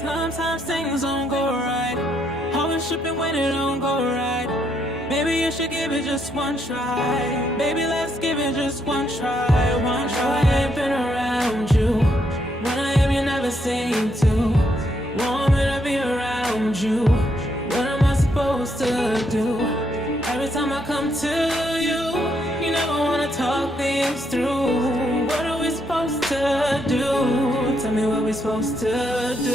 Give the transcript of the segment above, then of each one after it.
Sometimes things don't go right. Always tripping when it don't go right. Maybe you should give it just one try. Baby, let's give it just one try. One try. Ain't been around you. When I am, you never seem to want me to be around you. What am I supposed to do? Every time I come to you, you never wanna talk things through. What are we supposed to do? Tell me what we're supposed to do.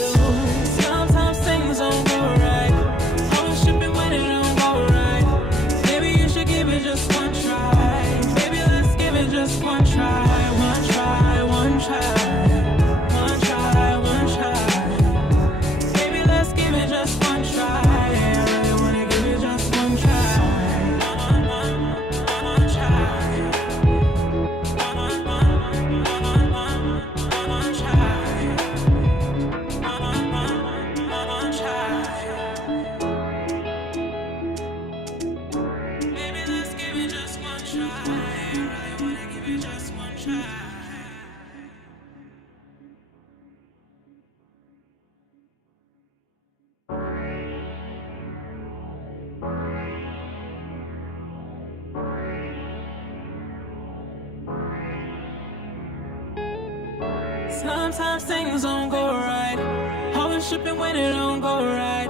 Sometimes things don't go right. Always tripping when it don't go right. Maybe you should give it just one try. Baby, let's give it just one try. One try, one try. One try, one try. Baby, let's give it just one try. I really wanna give you just one try. Sometimes things don't go right. Always tripping when it don't go right.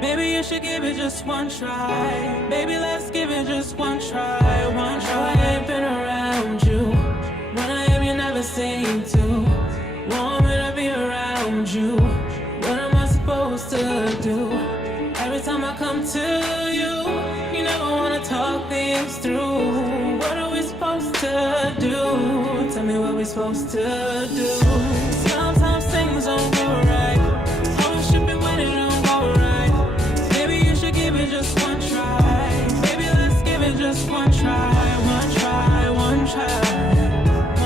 Maybe you should give it just one try. Baby, let's give it just one try. One try. Ain't been around you. When I am, you never seem to want me to be around you. What am I supposed to do? Every time I come to you, you never wanna talk things through. What are we supposed to do? Tell me what we're supposed to do. Sometimes things don't go right. Always tripping when it don't go right. Maybe you should give it just one try. Baby, let's give it just one try. One try, one try.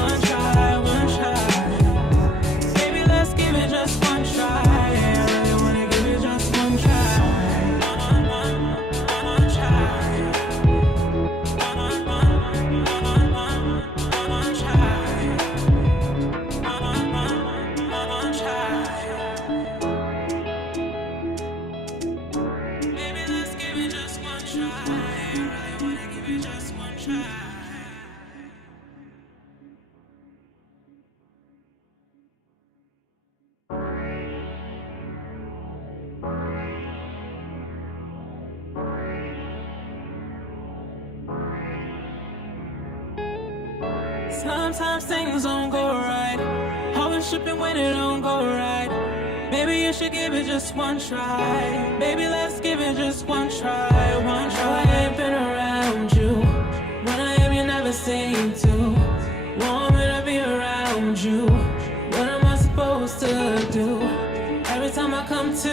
One try, one try. Baby, let's give it just one try. I really wanna give you just one try. Sometimes things don't go right. Always tripping when it don't go right. Maybe you should give it just one try. Baby, let's give it just one try. One try. Ain't been around you. When I am, you never seem to want me to be around you. What am I supposed to do? Every time I come to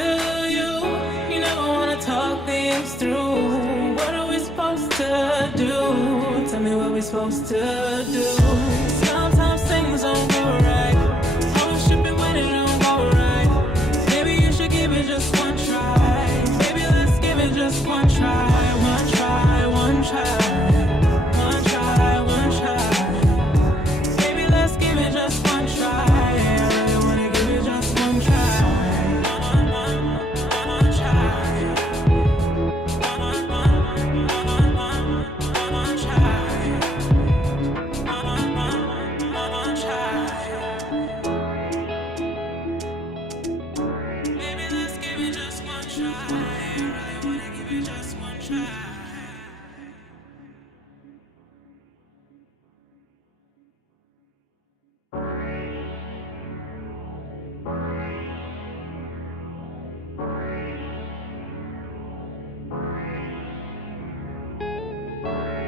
you, you never wanna talk things through. What are we supposed to do? Tell me what we're supposed to do. Sometimes things don't go right. Always tripping when it don't go right. Maybe you should give it just one try. Baby, let's give it just one try. One try, one try. One try, one try. Baby, let's give it just one try. I really wanna give you just one try.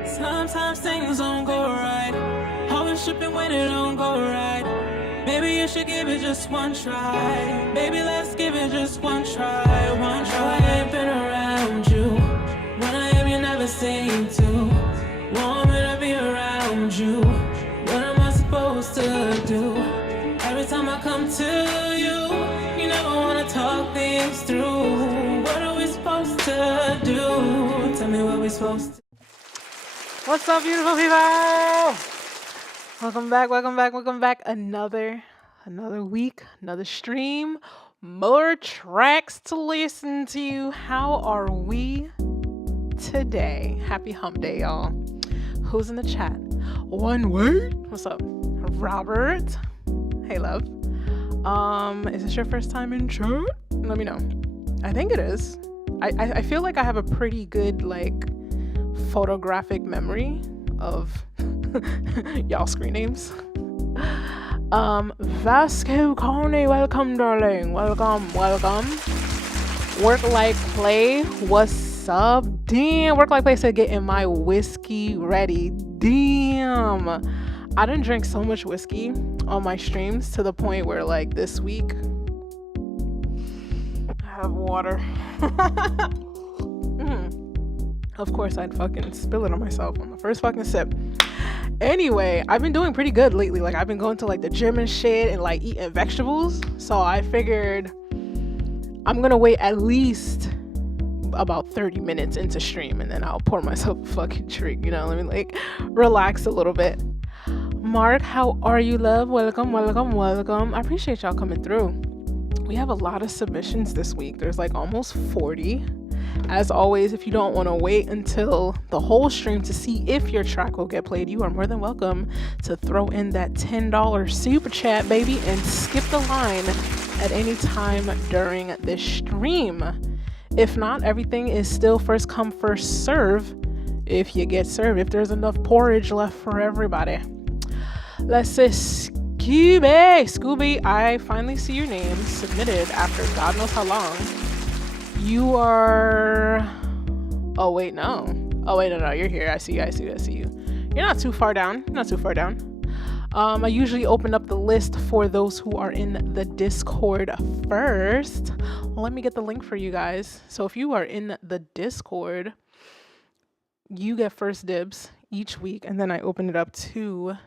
Sometimes things don't go right. Always tripping when it don't go right. Maybe you should give it just one try. Baby, let's give it just one try. One try. Ain't been around you. When I am, you never seem to want me to be around you. What am I supposed to do? Every time I come to you, you never wanna talk things through. What are we supposed to do? Tell me what we're supposed to do. What's up, beautiful people? Welcome back, welcome back, welcome back. Another week, another stream. More tracks to listen to. How are we today? Happy hump day, y'all. Who's in the chat? One word. What's up? Robert. Hey, love. Is this your first time in chat? Let me know. I think it is. I feel like I have a pretty good photographic memory of y'all screen names. Vasco Coney, welcome, darling. Welcome. Work like play. What's up? Damn. Work like play said getting my whiskey ready. Damn. I didn't drink so much whiskey on my streams to the point where this week I have water. Of course, I'd fucking spill it on myself on the first fucking sip. Anyway, I've been doing pretty good lately. I've been going to the gym and shit and eating vegetables. So I figured I'm gonna wait at least about 30 minutes into stream and then I'll pour myself a fucking drink, let me relax a little bit. Mark, how are you, love? Welcome. I appreciate y'all coming through. We have a lot of submissions this week. There's almost 40. As always, if you don't want to wait until the whole stream to see if your track will get played, you are more than welcome to throw in that $10 super chat, baby, and skip the line at any time during this stream. If not, everything is still first come, first serve. If you get served, if there's enough porridge left for everybody. Let's say Scooby, I finally see your name submitted after God knows how long. You are... Oh, wait, no, you're here. I see you. You're not too far down. I usually open up the list for those who are in the Discord first. Let me get the link for you guys. So if you are in the Discord, you get first dibs each week, and then I open it up to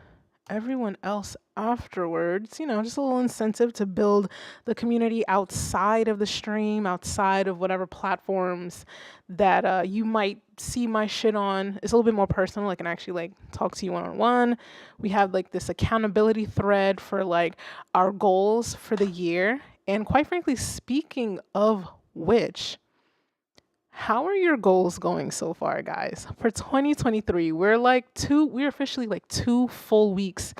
everyone else afterwards. Just a little incentive to build the community outside of the stream, outside of whatever platforms that you might see my shit on. It's a little bit more personal. I can actually talk to you one-on-one. We have this accountability thread for our goals for the year. And quite frankly, speaking of which, how are your goals going so far, guys? For 2023, we're officially 2 full weeks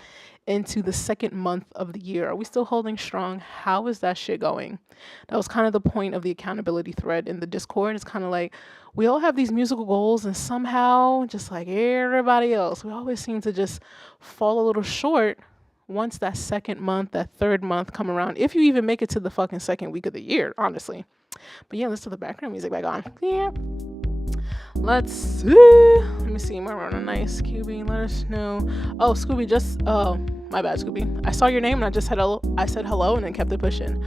into the second month of the year. Are we still holding strong? How is that shit going? That was kind of the point of the accountability thread in the Discord. It's kind of we all have these musical goals, and somehow, just like everybody else, we always seem to just fall a little short once that second month, that third month come around. If you even make it to the fucking second week of the year, honestly. But yeah, let's do the background music back on. Yeah. Let's see. Let me see. Am I running nice? QB, let us know. Oh, Scooby, my bad, Scooby. I saw your name and I just said hello and then kept it pushing.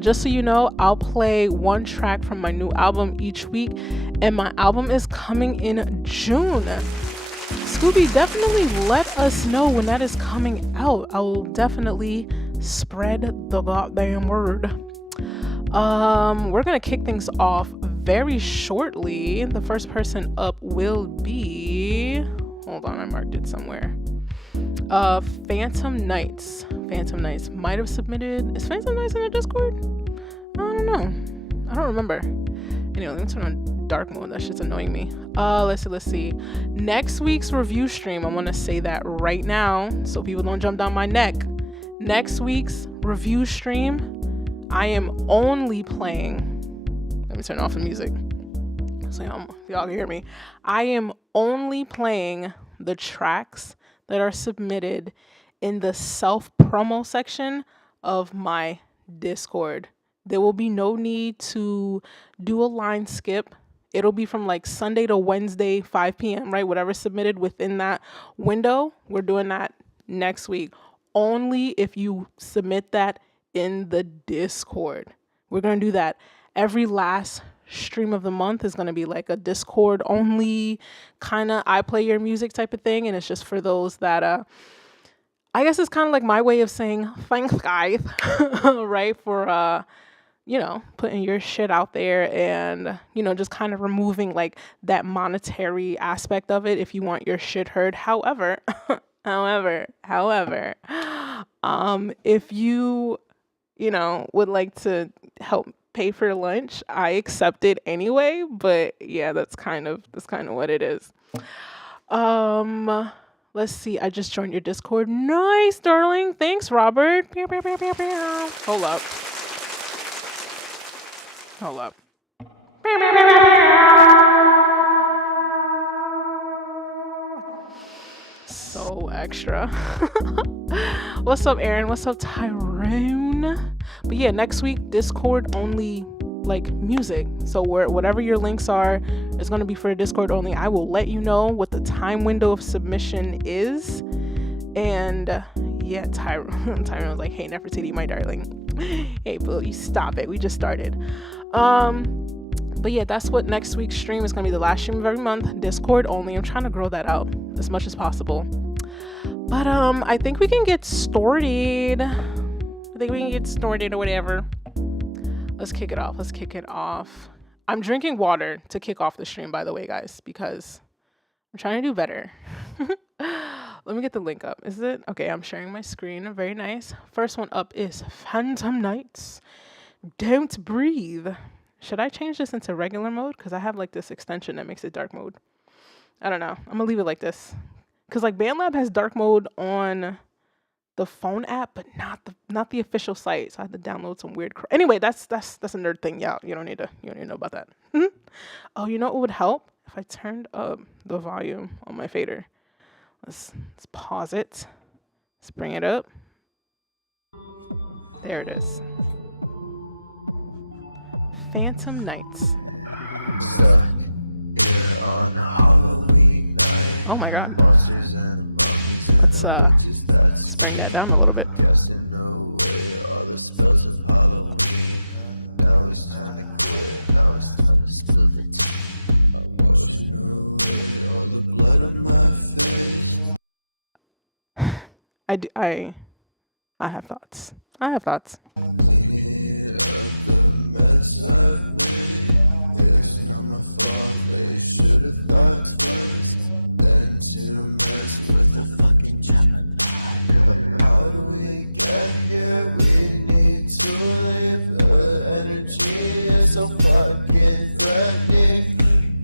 Just so you know, I'll play one track from my new album each week, and my album is coming in June. Scooby, definitely let us know when that is coming out. I will definitely spread the goddamn word. We're gonna kick things off very shortly. The first person up will be, hold on, I marked it somewhere. Phantom Nights might have submitted. Is Phantom Nights in the Discord? I don't know. I don't remember. Anyway, let me turn on dark mode. That shit's annoying me. Let's see. Next week's review stream, I want to say that right now so people don't jump down my neck. Next week's review stream, I am only playing, let me turn off the music so y'all can hear me. I am only playing the tracks that are submitted in the self-promo section of my Discord. There will be no need to do a line skip. It'll be from Sunday to Wednesday, 5 p.m., right? Whatever's submitted within that window, we're doing that next week. Only if you submit that in the Discord. We're going to do that. Every last stream of the month is going to be a Discord only kind of I play your music type of thing. And it's just for those that, I guess it's kind of my way of saying thanks, guys, right? For, putting your shit out there and, just kind of removing that monetary aspect of it if you want your shit heard. However, if you you know, would like to help pay for lunch, I accept it anyway. But yeah, that's kind of what it is. Let's see. I just joined your Discord. Nice, darling. Thanks, Robert. Pew, pew, pew, pew, pew. Hold up. Hold up. So extra. What's up, Aaron? What's up, Tyrone? But yeah, next week, Discord only, like, music. So whatever your links are, it's going to be for Discord only. I will let you know what the time window of submission is. And yeah, Tyrone was like, hey, Nefertiti, my darling. Hey, boo, you stop it. We just started. But yeah, that's what next week's stream is going to be, the last stream of every month. Discord only. I'm trying to grow that out as much as possible. But I think we can get started. Or whatever. Let's kick it off. I'm drinking water to kick off the stream, by the way, guys, because I'm trying to do better. Let me get the link up. Is it? Okay, I'm sharing my screen. Very nice. First one up is Phantom Nights. Don't Breathe. Should I change this into regular mode? Because I have like this extension that makes it dark mode. I don't know. I'm going to leave it like this. Because like BandLab has dark mode on the phone app, but not the official site. So I had to download some weird anyway, that's a nerd thing. Yeah, you don't need to know about that. Oh, you know what would help? If I turned up the volume on my fader. Let's pause it. Let's bring it up. There it is. Phantom Nights. Stuck here on Halloween night. Oh my god. Monsters and mummies and the witches let's bring that down a little bit. Casting away all the spells of Halloween. Now it's time to quit. Now it's time to spill the tea. I'm washing away all the blood on my face. I have thoughts. Clean it up the mess I've made. It's not my fault. They should have thought twice then to mess with the fucking Gemini. How do we get here? We need to leave. The energy is so fucking threatening.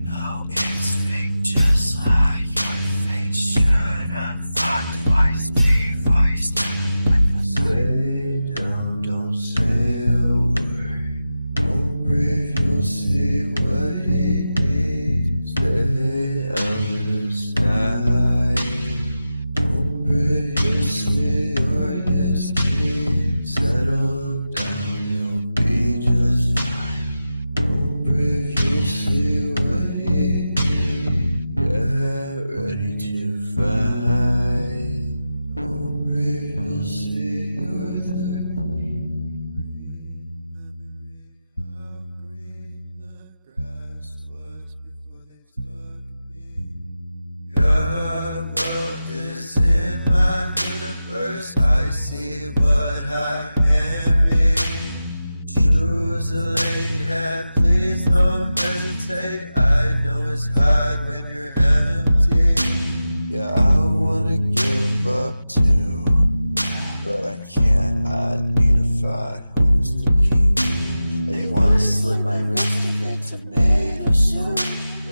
No, it's fake, just like your face. Should have thought twice before you started with us. Stay down, don't say a word. Don't breathe, you'll see what he needs. Stay out of sight. Don't breathe, you'll see you're his key. Settle down, you'll be just fine. Don't breathe, you'll see what he needs. Get ready to fight. Don't breathe, you'll see you're the key. How green the grass was before they took me. Your world is in my universe. I see what I can be. Choose a lane head, please don't hesitate. I know it's hard when you're empty. Yeah, I wanna give up too, but I can't. I need to find who's the king. They wanna slip my wrist and make tomato soup,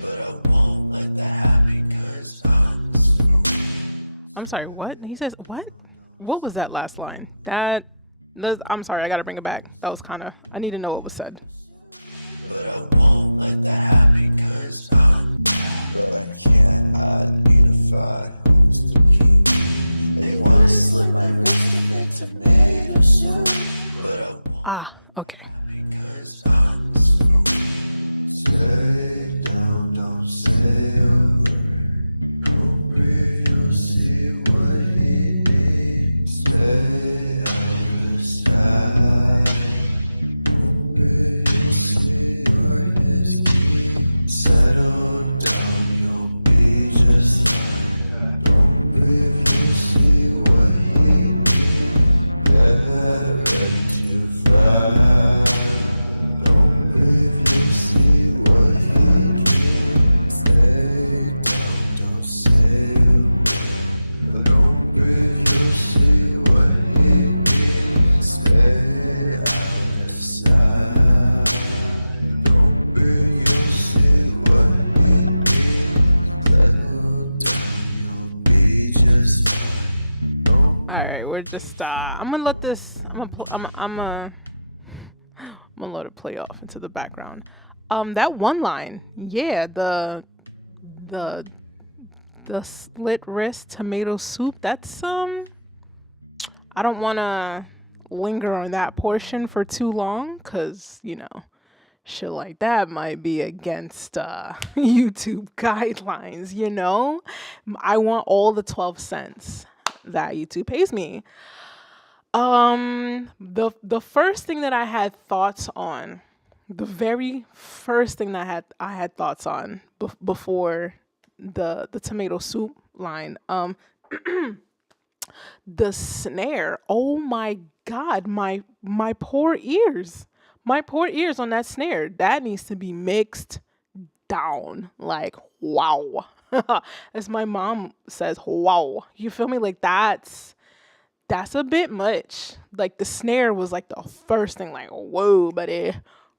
but I won't let that happen cause I'm spooked. I'm sorry, what? He says, what? What was that last line? I'm sorry, I gotta bring it back. That was kinda, I need to know what was said. But I won't let that happen cause but I can't. I need to find who's the king. They wanna slip my wrist and make tomato soup, but I won't. Okay. Because I'm spooked. Stay down, don't say a word. Don't breathe, you'll see what he needs. Stay out of sight. Don't breathe, you'll see you're his key. Settle down, you'll be just fine. Don't breathe, you'll see what he needs. Get ready to fight. Don't breathe. we're just I'm gonna let this. I'm gonna let it play off into the background. That one line, yeah, the slit wrist tomato soup. That's I don't want to linger on that portion for too long, cause shit like that might be against YouTube guidelines. I want all the 12 cents that YouTube pays me. The first thing that I had thoughts on, the very first thing that I had thoughts on before the tomato soup line, the snare. Oh my God, my poor ears. My poor ears on that snare. That needs to be mixed down. Like, wow. As my mom says, wow. You feel me? Like that's a bit much. Like the snare was like the first thing, like, whoa, buddy.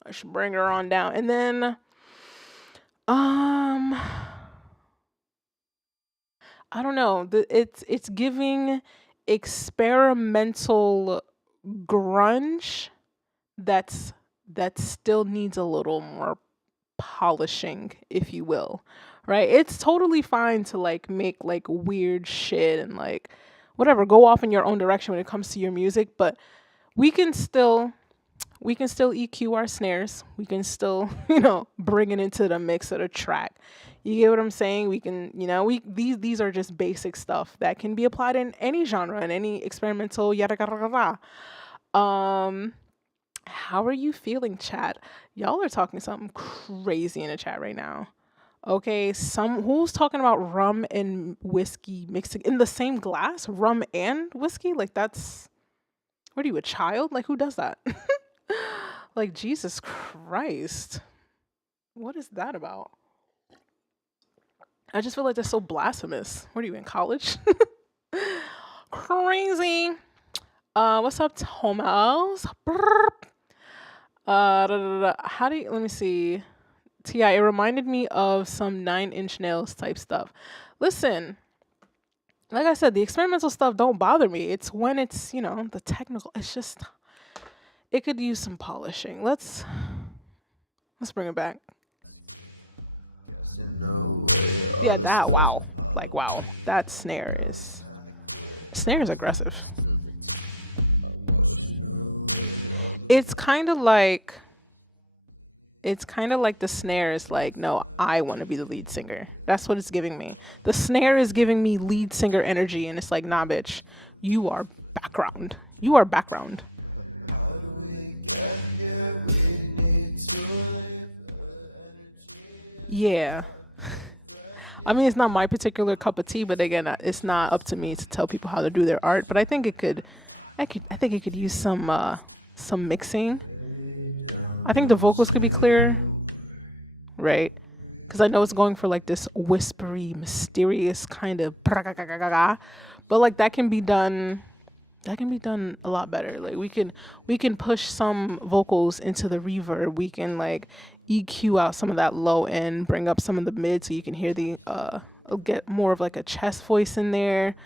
I should bring her on down. And then I don't know. It's giving experimental grunge that still needs a little more polishing, if you will. Right? It's totally fine to like make like weird shit and like whatever, go off in your own direction when it comes to your music, but we can still EQ our snares. We can still, bring it into the mix of the track. You get what I'm saying? We can, these are just basic stuff that can be applied in any genre, in any experimental yada yada yada. How are you feeling, chat? Y'all are talking something crazy in the chat right now. Okay, who's talking about rum and whiskey mixing in the same glass? Rum and whiskey? Like that's, what are you, a child? Like who does that? Like Jesus Christ. What is that about? I just feel like that's so blasphemous. What are you, in college? Crazy. What's up, Thomas? How do you, let me see. T.I., it reminded me of some 9 Inch Nails type stuff. Listen, like I said, the experimental stuff don't bother me. It's when it's, the technical, it's just, it could use some polishing. Let's bring it back. Yeah, that, wow. Like, wow. That snare is aggressive. It's kind of like the snare is like, no, I want to be the lead singer. That's what it's giving me. The snare is giving me lead singer energy, and it's like, nah, bitch, you are background. You are background. How do we get here? We need to leave yeah. I mean, it's not my particular cup of tea, but again, it's not up to me to tell people how to do their art. But I think it could use some mixing. I think the vocals could be clearer, right? Because I know it's going for like this whispery, mysterious kind of, but like that can be done a lot better. Like we can push some vocals into the reverb. We can like EQ out some of that low end, bring up some of the mid so you can hear get more of like a chest voice in there,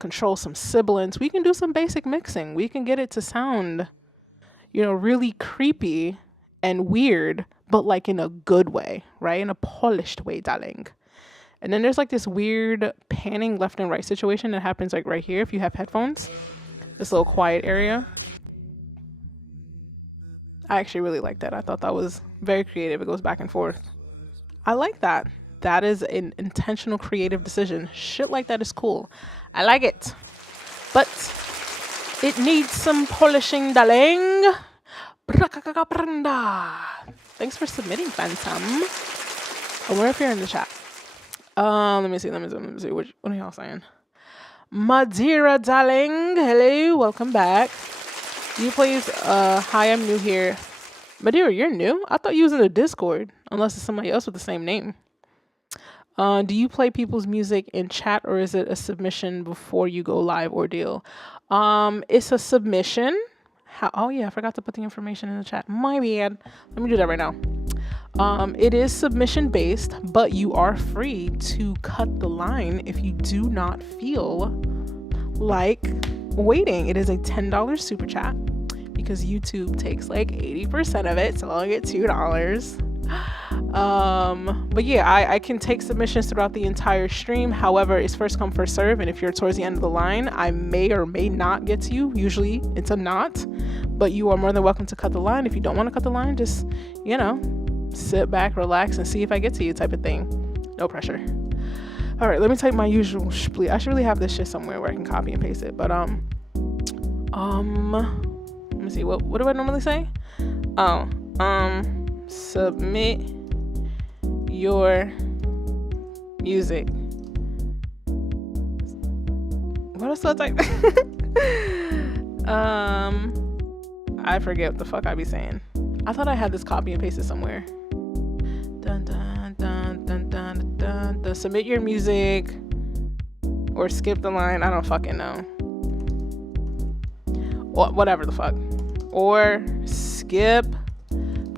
control some sibilants. We can do some basic mixing. We can get it to sound, really creepy and weird, but like in a good way, right? In a polished way, darling. And then there's like this weird panning left and right situation that happens like right here if you have headphones. This little quiet area. I actually really like that. I thought that was very creative. It goes back and forth. I like that. That is an intentional creative decision. Shit like that is cool. I like it. But it needs some polishing, darling. Thanks for submitting, Phantom. I wonder if you're in the chat. Let me see. What are y'all saying? Madeira, darling. Hello. Welcome back. You please, hi, I'm new here. Madeira, you're new? I thought you was in the Discord, unless it's somebody else with the same name. Do you play people's music in chat, or is it a submission before you go live ordeal? It's a submission. Oh yeah, I forgot to put the information in the chat. My bad. Let me do that right now. It is submission based, but you are free to cut the line if you do not feel like waiting. It is a $10 super chat because YouTube takes like 80% of it, so I'll get $2. But yeah, I can take submissions throughout the entire stream. However, it's first come, first serve, and if you're towards the end of the line, I may or may not get to you. Usually it's a not, but you are more than welcome to cut the line. If you don't want to cut the line, just, you know, sit back, relax, and see if I get to you type of thing. No pressure. All right, let me type my usual split. I should really have this shit somewhere where I can copy and paste it. But let me see. What do I normally say? Submit your music. What else do I type? I forget what the fuck I be saying. I thought I had this copy and pasted somewhere. Dun dun dun dun dun dun dun. Submit your music or skip the line. I don't fucking know. Or whatever the fuck. Or skip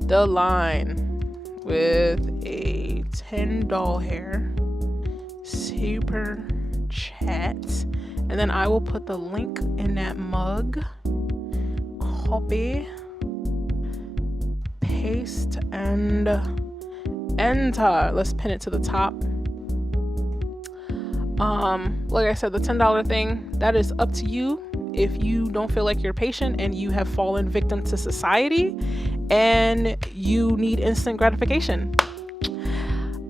the line with a $10 hair super chat, and then I will put the link in that mug. Copy, paste, and enter. Let's pin it to the top. Like I said, the $10 thing, that is up to you. If you don't feel like you're patient and you have fallen victim to society and you need instant gratification.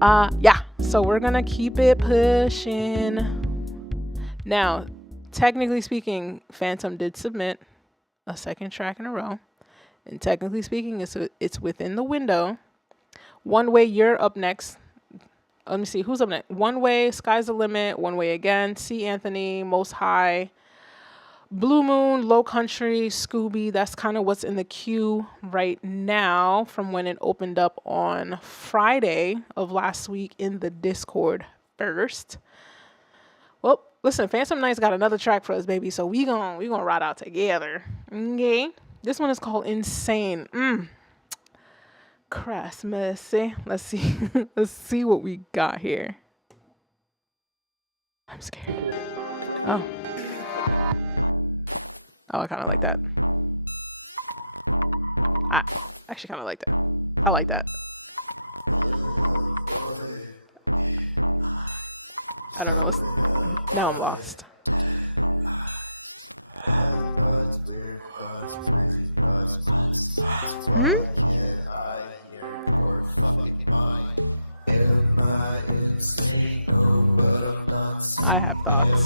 Yeah, so we're gonna keep it pushing. Now, technically speaking, Phantom did submit a second track in a row, and technically speaking, it's within the window. One Way, you're up next. Let me see, who's up next? One Way, Sky's the Limit, One Way Again, C. Anthony, Most High, Blue Moon, Low Country, Scooby. That's kind of what's in the queue right now from when it opened up on Friday of last week in the Discord first. Well, listen, Phantom Knight's got another track for us, baby, so we gonna ride out together. Okay? This one is called Insane. Crass mercy. Let's see. Let's see what we got here. I'm scared. Oh, I kind of like that. I actually kind of like that. I like that. I don't know what's... Now I'm lost. I have thoughts.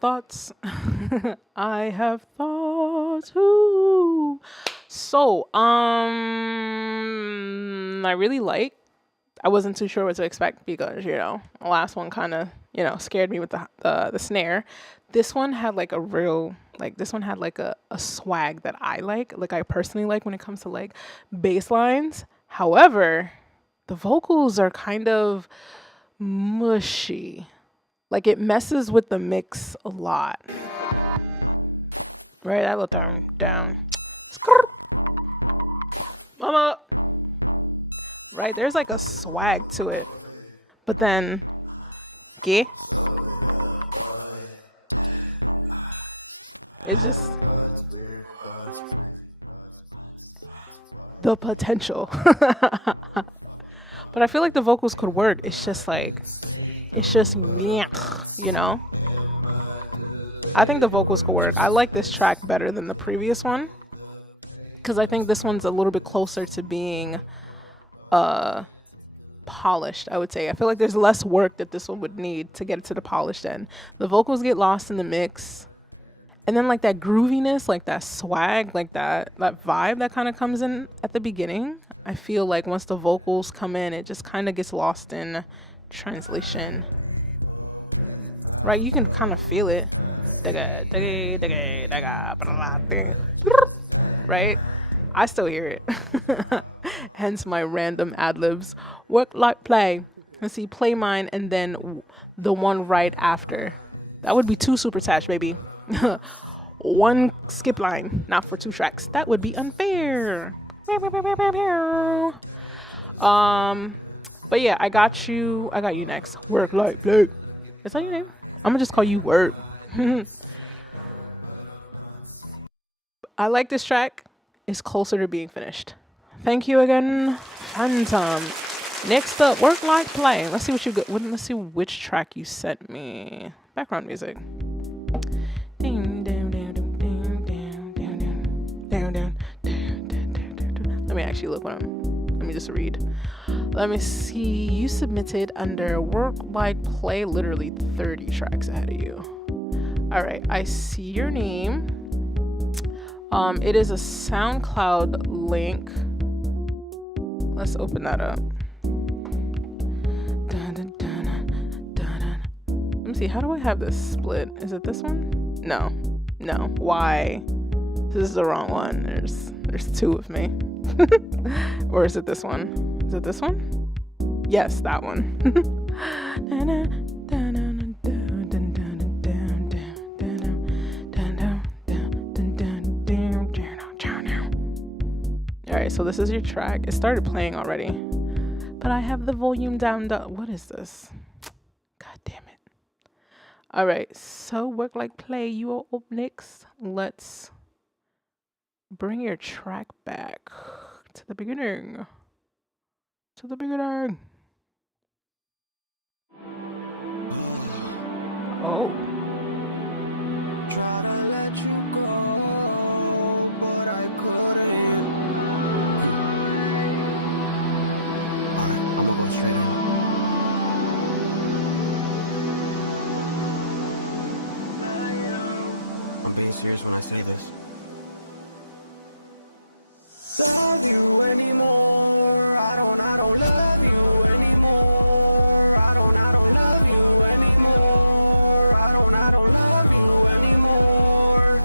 Thoughts. I have thoughts. Ooh. So, I really like. I wasn't too sure what to expect because, you know, the last one kind of, you know, scared me with the snare. This one had like a real, like this one had like a swag that I like I personally like when it comes to like bass lines. However, the vocals are kind of mushy. Like it messes with the mix a lot. Right, I look down. Mama. Right, there's like a swag to it. But then, yeah. It's just the potential. But I feel like the vocals could work. It's just like, you know? I think the vocals could work. I like this track better than the previous one, because I think this one's a little bit closer to being polished, I would say. I feel like there's less work that this one would need to get it to the polished end. The vocals get lost in the mix. And then like that grooviness, like that swag, like that vibe that kind of comes in at the beginning. I feel like once the vocals come in, it just kind of gets lost in translation. Right? You can kind of feel it. Right? I still hear it. Hence my random ad-libs. Work like play. Let's see, play mine and then the one right after. That would be 2 SuperChat, baby. 1 skip line, not for 2 tracks. That would be unfair. But yeah, I got you next. Work like play. Is that your name? I'm gonna just call you Word. I like this track. It's closer to being finished. Thank you again, Phantom. Next up, work like play. Let's see what you got. Let's see which track you sent me. Background music. Let me actually look what I'm. Let me just read. Let me see. You submitted under work like play, literally 30 tracks ahead of you. All right, I see your name. It is a SoundCloud link. Let's open that up. Let me see. How do I have this split? Is it this one? No. Why? This is the wrong one. There's 2 of me. Or is it this one? Is it this one? Yes, that one. Alright, so this is your track. It started playing already. But I have the volume down. What is this? God damn it. Alright, so work like play. You are up next. Let's bring your track back to the beginning. Oh. Try to let you go, but I couldn't. Alright, I'm gonna go straight in. I'm being serious when I say this. Love you anymore. I don't love you anymore. I don't love you anymore. I don't love you anymore.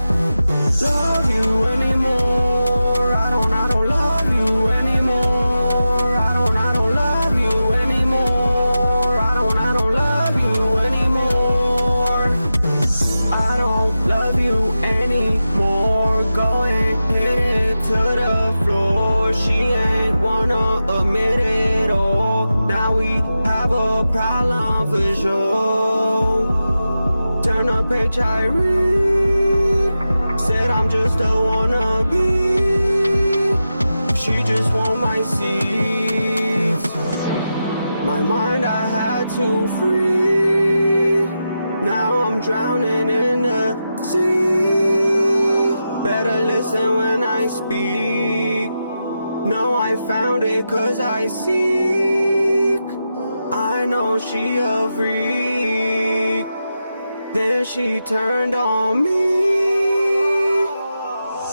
Love you anymore. I don't love you anymore. I don't love you anymore. I don't love you anymore. I don't love you anymore. Go and hit it to the floor. She ain't wanna admit it all. Now we have a problem for sure. Turn the page I read. Said I'm just a wannabe. She just want my seeds. My mind I had to free. Now I'm drowning in the sea. Better listen when I speak. No, I found it 'cause I seek. I know she a freak. Then she turned on me.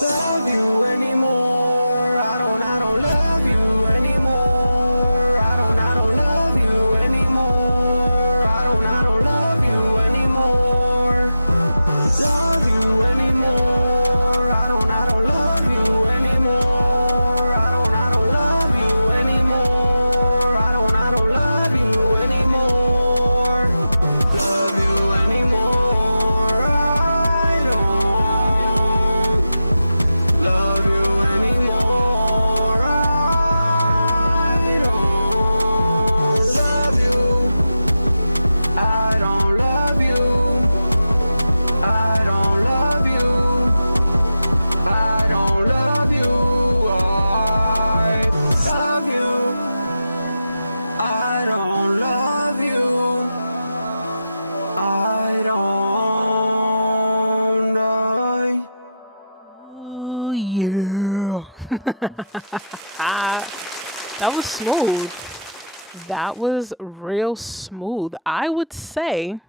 Love you anymore. I don't love you anymore. I don't love you anymore. I don't love you anymore. Love you anymore. I don't love you anymore. I don't love you anymore. I don't love you anymore. Love you That was smooth. That was real smooth. I would say,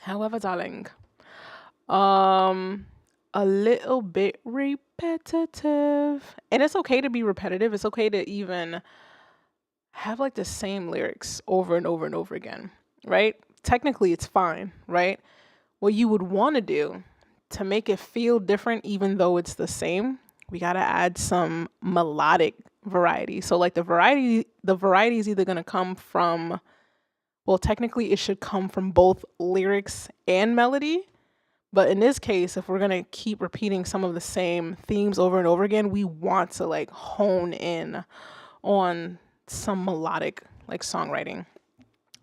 however, darling, a little bit repetitive. And it's okay to be repetitive. It's okay to even have like the same lyrics over and over and over again, right? Technically, it's fine, right? What you would want to do to make it feel different, even though it's the same, we got to add some melodic variety. So like the variety is either going to come from, well, technically it should come from both lyrics and melody. But in this case, if we're going to keep repeating some of the same themes over and over again, we want to like hone in on some melodic like songwriting.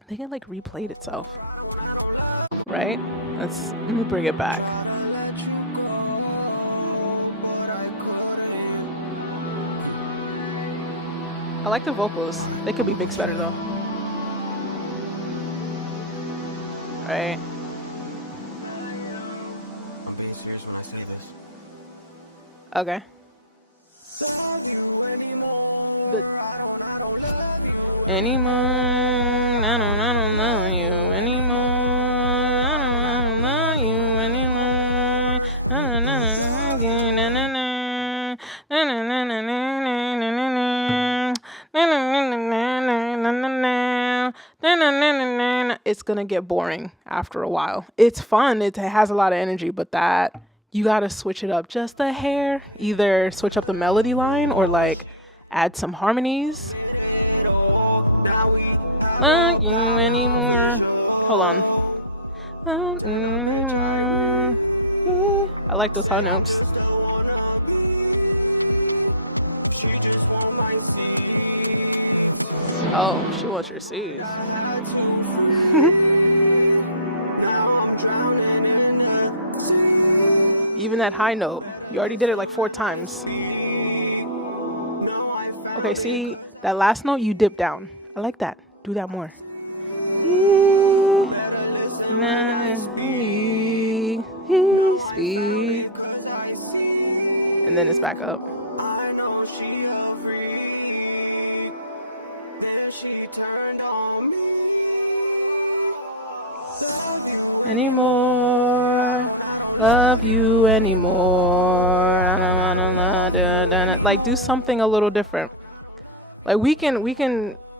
I think it like replayed itself. Right? Let me bring it back. Try to let you go, but I couldn't. I like the vocals. They could be mixed better though. Right? I'm being serious when I say this. Okay. Love you anymore. I don't love you Anymore. I don't love you anymore. I don't love you anymore. It's gonna get boring after a while. It's fun. It has a lot of energy, but that you gotta switch it up just a hair. Either switch up the melody line or like add some harmonies. Now we Love you anymore. Hold on. I like those high notes. She just want my seeds. Oh, she wants your seed. I had to free. Now I'm drowning in the sea. Even that high note, you already did it like 4 times. No, I found Okay, see that last note you dip down. I like that. Do that more. Better listen when I speak. No, I found it 'cause I see. And then it's back up. I know she a freak. Then she turned on me. Love you anymore. I don't Love you anymore. I don't love. Like do something a little different. Like we can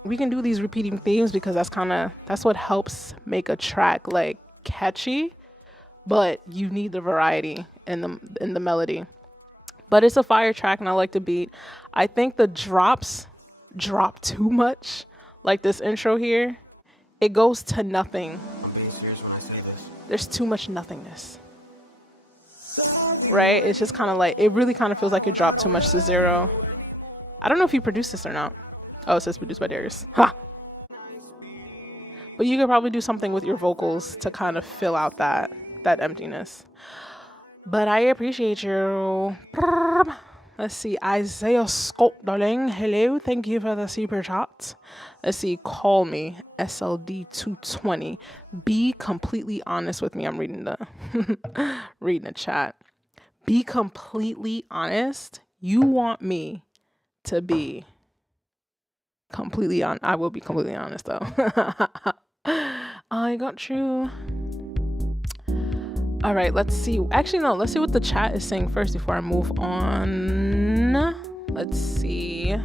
do these repeating themes because that's what helps make a track like catchy, but you need the variety in the melody. But it's a fire track and I like the beat. I think the drops drop too much. Like this intro here, it goes to nothing. I'm being serious when I say this. There's too much nothingness. Right? It's just kind of like, it really kind of feels like it dropped too much to 0. I don't know if you produced this or not. Oh, it says produced by Darius. Ha! But you could probably do something with your vocals to kind of fill out that emptiness. But I appreciate you. Let's see. Isaiah Scott, darling. Hello. Thank you for the super chat. Let's see. Call me. SLD220. Be completely honest with me. I'm reading the chat. Be completely honest. You want me to be completely honest. I will be completely honest though. I got you. All right, let's see. Actually, no, let's see what the chat is saying first before I move on. Let's see.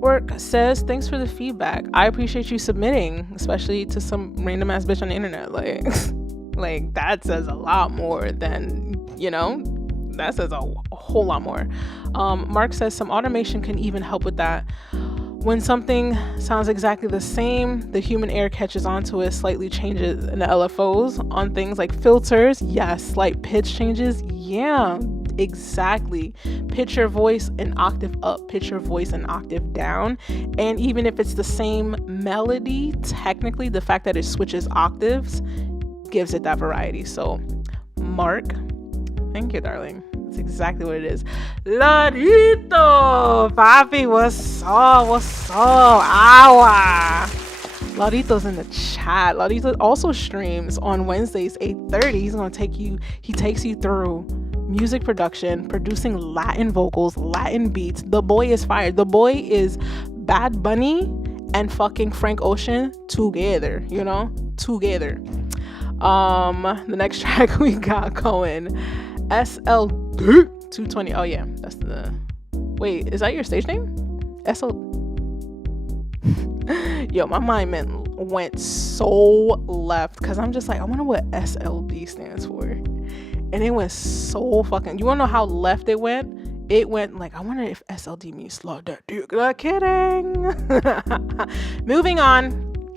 Work says, thanks for the feedback. I appreciate you submitting, especially to some random ass bitch on the internet. Like that says a lot more than, that says a whole lot more. Mark says some automation can even help with that. When something sounds exactly the same, the human ear catches onto it, slightly changes in the LFOs on things like filters. Yes, slight pitch changes. Yeah, exactly. Pitch your voice an octave up, pitch your voice an octave down. And even if it's the same melody, technically the fact that it switches octaves gives it that variety. So Mark, thank you, darling. That's exactly what it is. Lorito, papi, what's up? Awa. Lorito's in the chat. Lorito also streams on Wednesdays, 8:30. He takes you through music production, producing Latin vocals, Latin beats. The boy is fired. The boy is Bad Bunny and fucking Frank Ocean together, you know, together. The next track we got going, SLD 220. Oh yeah, that's the. Wait, is that your stage name? SL. Yo, my mind went so left because I'm just like, I wonder what SLD stands for, and it went so fucking. You wanna know how left it went? It went like, I wonder if SLD means slow that dude. Kidding. Moving on,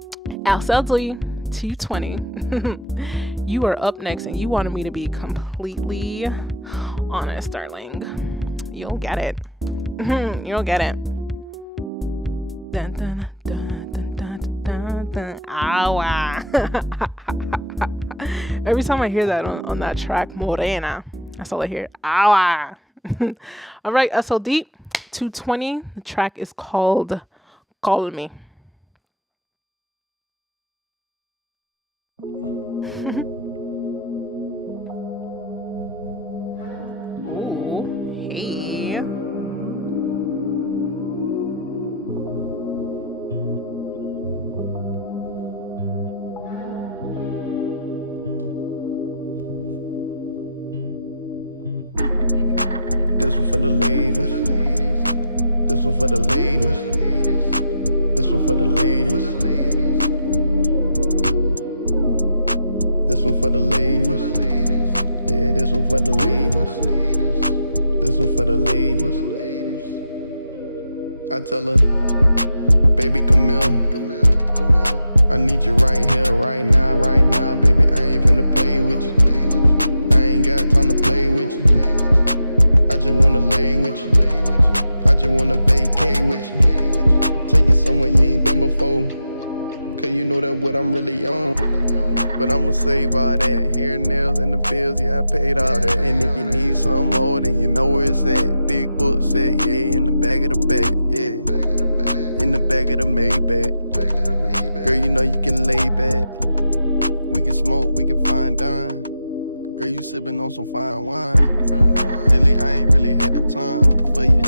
SLD 220. You are up next, and you wanted me to be completely honest, darling. You'll get it. You'll get it. Dun, dun, dun, dun, dun, dun, dun. Ow. Every time I hear that on that track, Morena, that's all I hear. Ow. All right, SLD 220. The track is called Call Me. Ooh, hey. This one for the ladies. This one for the ladies. This one for the ladies. This one for the ladies. Yeah, this one for the ladies. This one for the ladies. I tell her, baby, come here. I need you right here, right now, baby. I ain't finna play with you. I ain't got time to play with you. I just wanna lay with you. I just wanna vacate with you. Take you somewhere you ain't been before. Cause you know that what I'm really on. But I'ma save all that. Hair, nails, and the bills, yeah, I paid all that. And if you need something more, then you know where it's at. Big book set, yeah, in the back of the bag, yeah. In the back of the Maybach. Girl, you know you can lay back. We can smoke, we can fine dine. Girl, you sipping on some fine wine. Really, I ain't really had the time for you.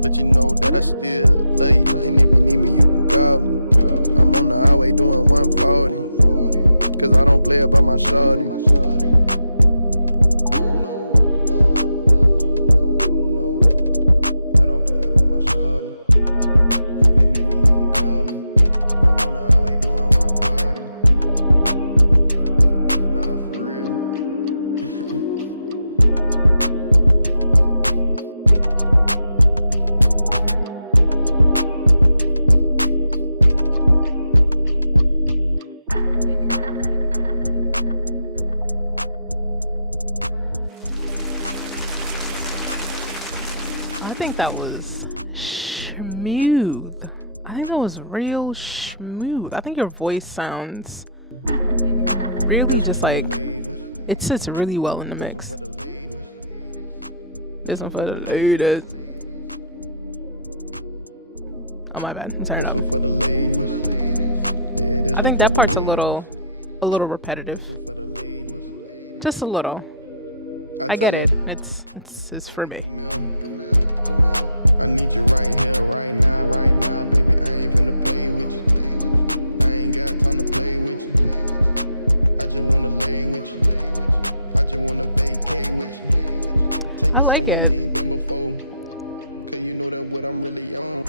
But you know that I still love you. And if you need me, you can call me. I'm on the highway doing 140. Cause I don't play about my shawty. I don't play about my shawty. If you need me, you can call me. I'm on the highway doing 140. Nah, for real. I think that was smooth. I think that was real smooth. I think your voice sounds really just like it sits really well in the mix. This one for the ladies. Oh my bad. I'm turning up. I think that part's a little repetitive. Just a little. I get it. It's for me. I need you right here, right now, baby. I ain't finna play with you. I ain't got time to play with you. I just wanna lay with you. I just wanna vacate with you. I like it. Cause you know that what I'm really on.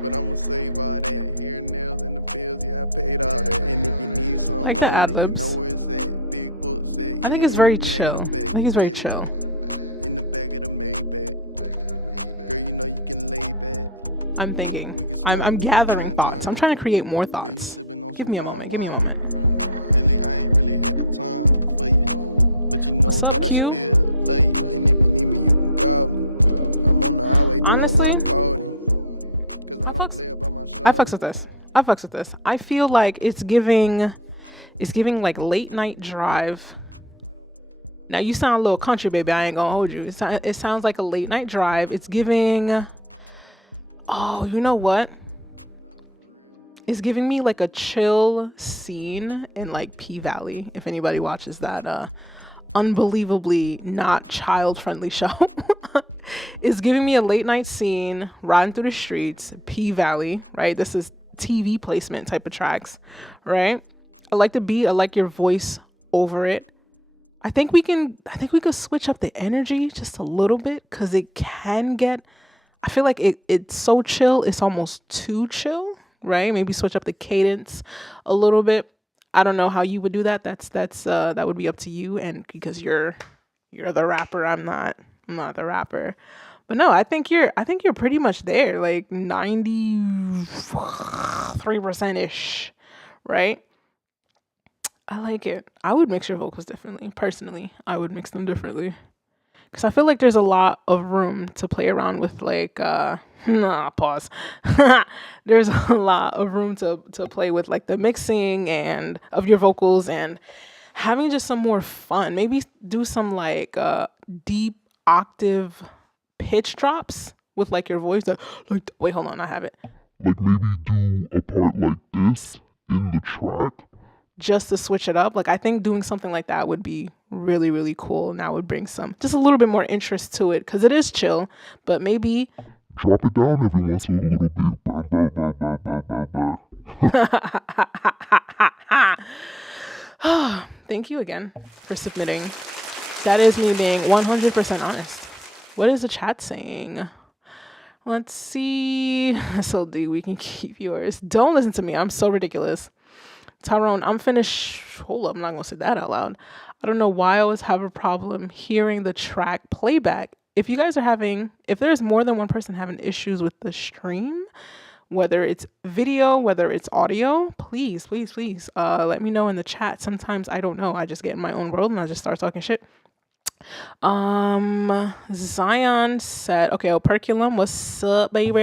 But I'ma save all that. Hair, nails, and the bills, yeah, I paid all that. And if you need something, like the ad-libs. You know where it's at. Big book set, I think it's very chill. I think it's very chill. In the back of the Maybach. Girl, you know you can lay back. I'm thinking. I'm gathering thoughts. I'm trying to create more thoughts. Give me a moment. Really, I ain't really had the time for you. But you know that I still love you. And if you need me, you can call me. I'm on the highway doing 140. Cause I don't play about my shot. I fucks with this. I feel like it's giving like late night drive. Now you sound a little country, baby. I ain't gonna hold you. It sounds like a late night drive. It's giving. Oh, you know what? It's giving me like a chill scene in like P Valley. If anybody watches that unbelievably not child-friendly show. Is giving me a late night scene, riding through the streets, P Valley, right? This is TV placement type of tracks, right? I like the beat. I like your voice over it. I think we could switch up the energy just a little bit, because it can get, I feel like it's so chill, it's almost too chill, right? Maybe switch up the cadence a little bit. I don't know how you would do that. That would be up to you, and because you're the rapper, I'm not the rapper. But no, I think you're pretty much there, like 93% ish, right? I like it. I would mix your vocals differently. Personally, I would mix them differently, because I feel like there's a lot of room to play around with, like pause. There's a lot of room to play with, like the mixing and of your vocals, and having just some more fun. Maybe do some like deep octave pitch drops with like your voice that, like, wait, hold on, I have it. Like maybe do a part like this in the track. Just to switch it up. Like, I think doing something like that would be really, really cool. And that would bring just a little bit more interest to it, because it is chill, but maybe drop it down every once in a little bit. Thank you again for submitting. That is me being 100% honest. What is the chat saying? Let's see. SLD, we can keep yours. Don't listen to me. I'm so ridiculous. Tyrone, I'm finished. Hold up, I'm not going to say that out loud. I don't know why I always have a problem hearing the track playback. If you guys are if there's more than one person having issues with the stream, whether it's video, whether it's audio, please, let me know in the chat. Sometimes I don't know. I just get in my own world and I just start talking shit. Zion said, okay, Operculum, what's up, baby?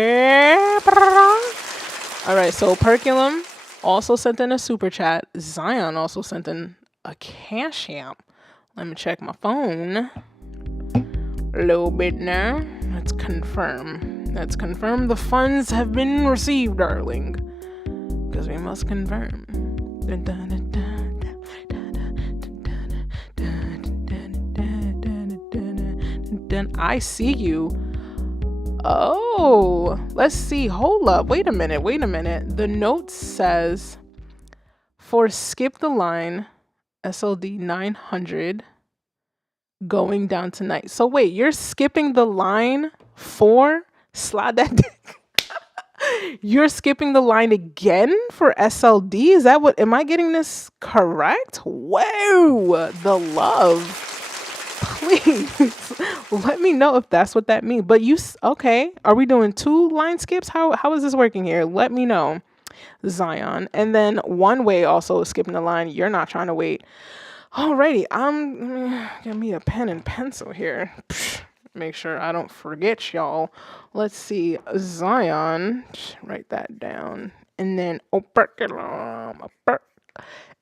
All right, so Operculum also sent in a super chat. Zion also sent in a CashApp. Let me check my phone a little bit now. Let's confirm the funds have been received, darling, because we must confirm. I see you. Oh, let's see. Hold up. Wait a minute. The note says for skip the line, SLD 900 going down tonight. So wait, you're skipping the line for slide that dick. You're skipping the line again for SLD? Is that what, am I getting this correct? Whoa, the love. Please let me know if that's what that means. But okay, are we doing 2 line skips? How is this working here? Let me know, Zion. And then one way also is skipping the line. You're not trying to wait. Alrighty, give me a pen and pencil here. Make sure I don't forget, y'all. Let's see, Zion, write that down. And then operculum,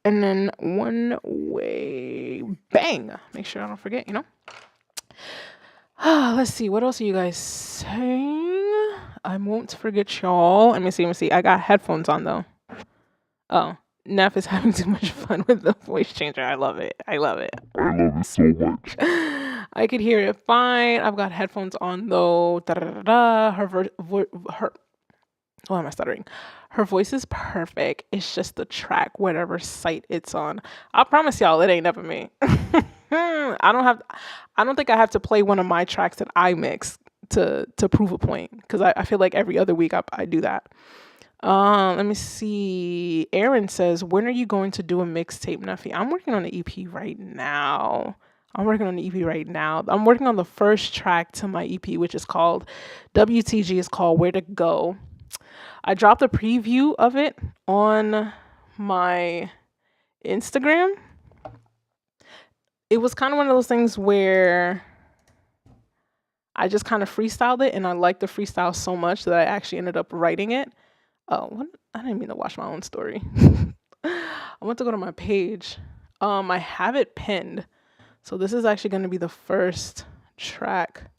and then one way, bang. Make sure I don't forget, you know. Let's see, what else are you guys saying? I won't forget, y'all. Let me see. I got headphones on though. Oh, Neff is having too much fun with the voice changer. I love it. I love it so much. I could hear it fine. I've got headphones on though. Why am I stuttering? Her voice is perfect. It's just the track, whatever site it's on. I promise y'all, it ain't never me. I don't think I have to play one of my tracks that I mix to prove a point, because I feel like every other week I do that. Let me see. Aaron says, when are you going to do a mixtape, Nuffy? I'm working on the EP right now. I'm working on the first track to my EP, which is called WTG. Is called Where to Go. I dropped a preview of it on my Instagram. It was kind of one of those things where I just kind of freestyled it, and I liked the freestyle so much that I actually ended up writing it. Oh, what? I didn't mean to watch my own story. I went to go to my page. I have it pinned. So this is actually going to be the first track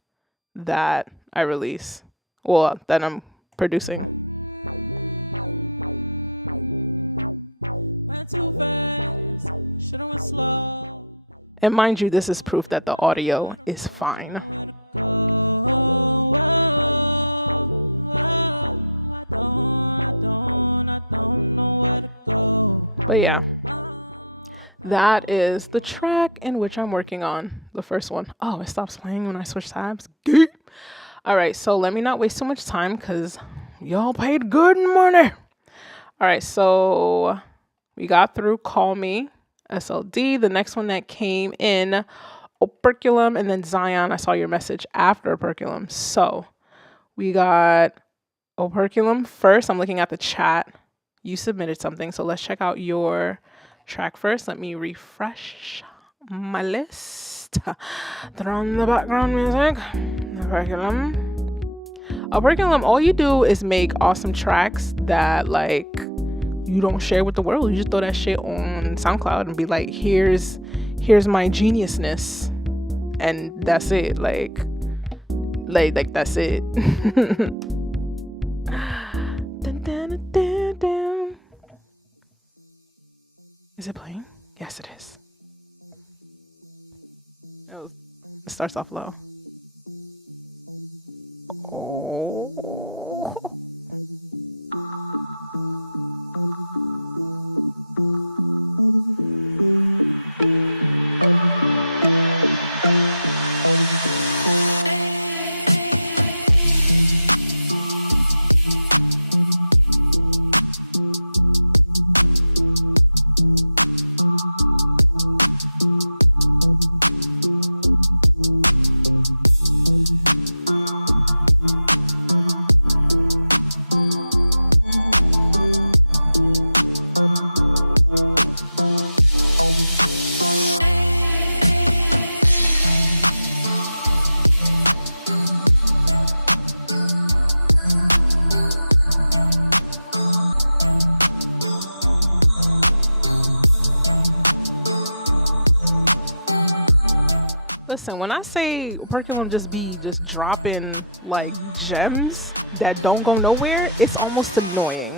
that I release. Well, that I'm producing. Went too fast, should've went slow. And mind you, this is proof that the audio is fine. But yeah, that is the track in which I'm working on. The first one. Oh, it stops playing when I switch tabs. All right, so let me not waste too much time because y'all paid good money. All right, so we got through Call Me, SLD. The next one that came in, Operculum, and then Zion. I saw your message after Operculum. So we got Operculum first. I'm looking at the chat. You submitted something, so let's check out your track first. Let me refresh my list. Throw on the background music. Operculum, all you do is make awesome tracks that like you don't share with the world. You just throw that shit on SoundCloud and be like, here's my geniusness, and that's it. Like that's it. Dun, dun, dun, dun. Is it playing? Yes, it is. Oh, it starts off low. Oh. Listen, when I say Operculum just dropping like gems that don't go nowhere, it's almost annoying.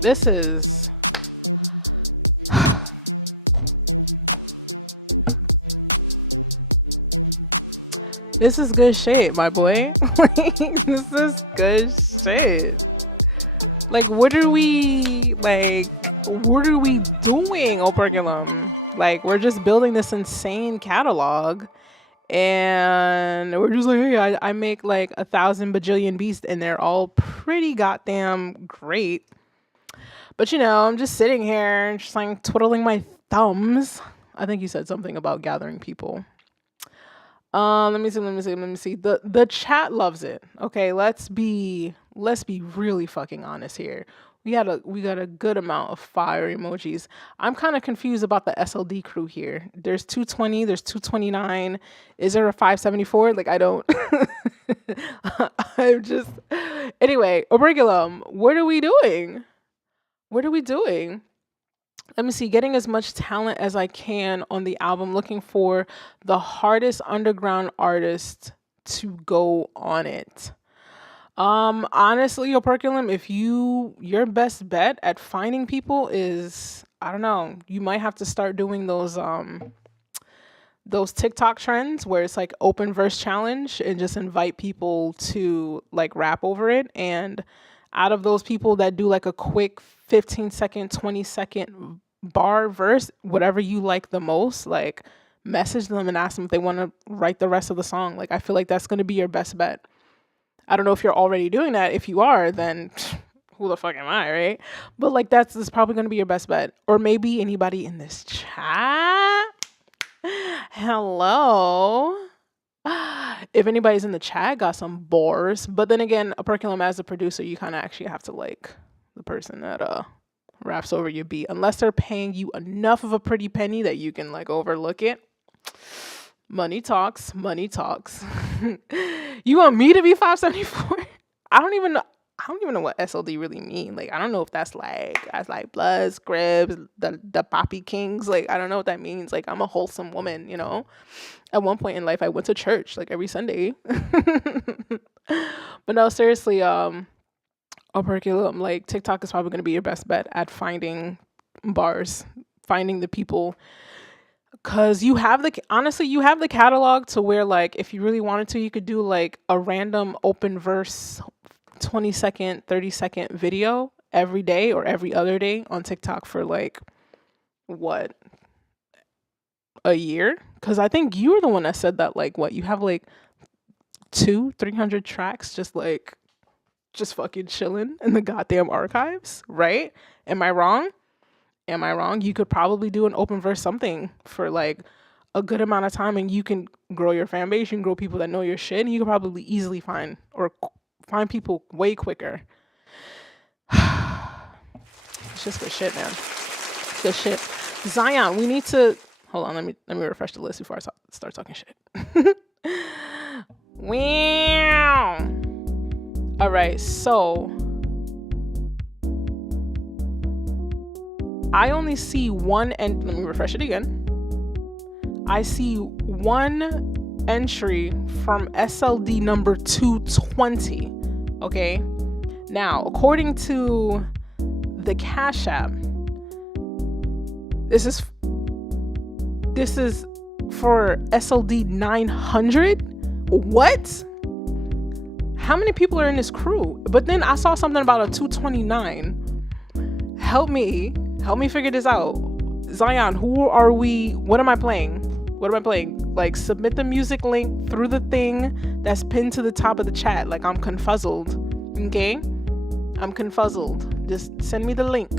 This is this is good shit, my boy. Like, this is good shit. Like, what are we doing, Operculum? Like, we're just building this insane catalog, and we're just like, hey, I make like 1,000 bajillion beats, and they're all pretty goddamn great. But I'm just sitting here and just like twiddling my thumbs. I think you said something about gathering people. Let me see. The chat loves it. Okay, let's be really fucking honest here. We got a good amount of fire emojis. I'm kind of confused about the SLD crew here. There's 220, there's 229. Is there a 574? Like, I don't. I'm just. Anyway, Obergulum, what are we doing? What are we doing? Let me see. Getting as much talent as I can on the album. Looking for the hardest underground artist to go on it. Honestly, Operculum, if your best bet at finding people is, I don't know, you might have to start doing those TikTok trends where it's like open verse challenge and just invite people to like rap over it. And out of those people that do like a quick 15-second, 20-second bar verse, whatever you like the most, like message them and ask them if they want to write the rest of the song. Like, I feel like that's going to be your best bet. I don't know if you're already doing that. If you are, then who the fuck am I, right? But like, that's probably going to be your best bet. Or maybe anybody in this chat. Hello. If anybody's in the chat, got some bars. But then again, Operculum, as a producer, you kind of actually have to like the person that raps over your beat, unless they're paying you enough of a pretty penny that you can like overlook it. Money talks. You want me to be 574? I don't even know what SLD really mean. Like, I don't know if that's like Bloods, Cribs, the Poppy Kings. Like, I don't know what that means. Like, I'm a wholesome woman, At one point in life, I went to church like every Sunday. But no, seriously, Operculum, like TikTok is probably going to be your best bet at finding bars, finding the people. Cause you have the catalog to where like if you really wanted to, you could do like a random open verse 20-second, 30-second video every day or every other day on TikTok for like what, a year? Cause I think you were the one that said that like what, you have like 200-300 tracks just fucking chilling in the goddamn archives, right? Am I wrong? You could probably do an open verse something for like a good amount of time, and you can grow your fan base, you can grow people that know your shit, and you could probably easily find people way quicker. It's just good shit, man. It's good shit. Zion, we need to hold on. Let me refresh the list before I start talking shit. Wow. All right, so I only see one, and let me refresh it again. I see one entry from SLD number 220. Okay. Now, according to the CashApp, this is for SLD 900. What? How many people are in this crew? But then I saw something about a 229. Help me figure this out. Zion, who are we? What am I playing? Like, submit the music link through the thing that's pinned to the top of the chat. Like, I'm confuzzled. Okay? I'm confuzzled. Just send me the link.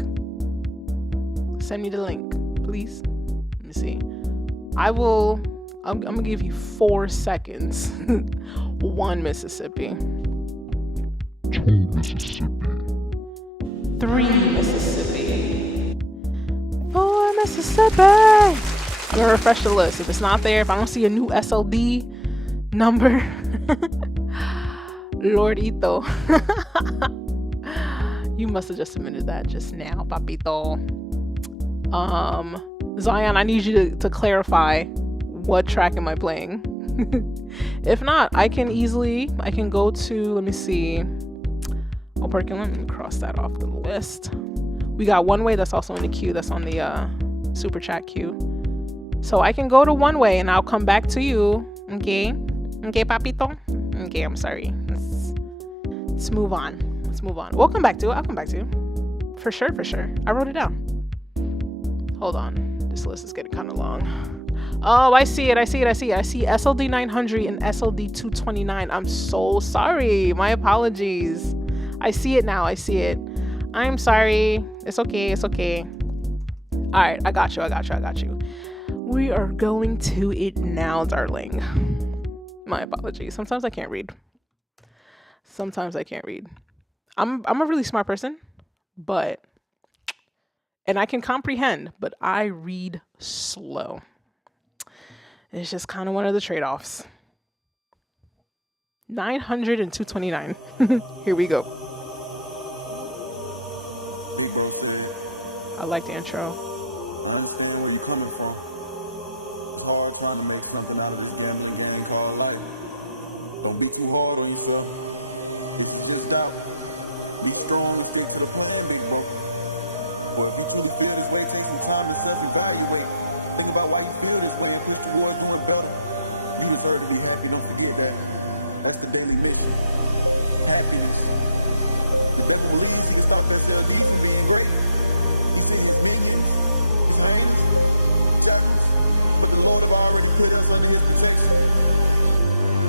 Please. Let me see. I'm gonna give you 4 seconds. 1 Mississippi. 2 Mississippi. 3 Mississippi. 4 Mississippi. I'm gonna refresh the list. If it's not there, if I don't see a new SLD number, Lord Ito. You must have just submitted that just now, papito. Zion, I need you to clarify what track am I playing. If not, I can go to, let me see. Let me cross that off the list. We got One Way that's also in the queue. That's on the SuperChat queue. So I can go to One Way and I'll come back to you. Okay, papito. Okay, I'm sorry. Let's move on. We'll come back to it. I'll come back to you. For sure. I wrote it down. Hold on. This list is getting kind of long. Oh, I see it. I see SLD 900 and SLD 229. I'm so sorry. My apologies. I see it now. I'm sorry. It's okay. All right, I got you. We are going to it now, darling. My apologies. Sometimes I can't read. I'm a really smart person, and I can comprehend, but I read slow. It's just kind of one of the trade-offs. 900 and 229. Here we go. Big bro said, I like the intro. I understand where you're coming from. It's hard trying to make something out of this gambling game called life. Don't be too hard on yourself. This is just doubt. Be strong and stick to the plan, big bro. Or if you truly feel this way, take some time to self-evaluate. Think about why you feel this way and push towards doing better. You deserve to be happy, don't forget that. That's the daily mission. Happiness. The devil believes he can stop SLD from being great. He sent his minions, his hyenas, jackals, but the Lord have already put us under his protection.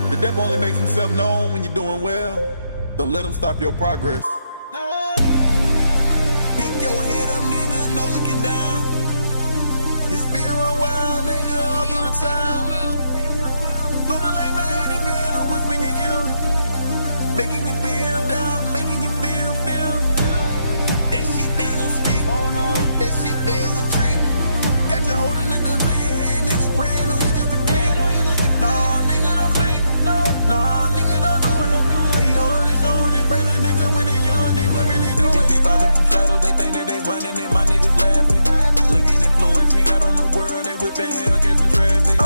The devil only makes himself known when you're doing well. Don't let him stop your progress. Pick your head up, nigga, no looking down. Your spirit run wild, nigga, all through the town. Go to late night, even I'm whispering your ear. Making you feel down, making you feel. That shit they gon' sleep. That shit there's a treat. Got you holding nigga to your head, nigga, praying on you just to clean. Nah, nigga, don't clean. Nah, nigga, don't do it. He only showing it, bring a nigga when they young, nigga really do it. They bobbing from shadows, they think that they running and my niggas laughing. Looking influence, we got on the world, they whipping hell, get some traffic.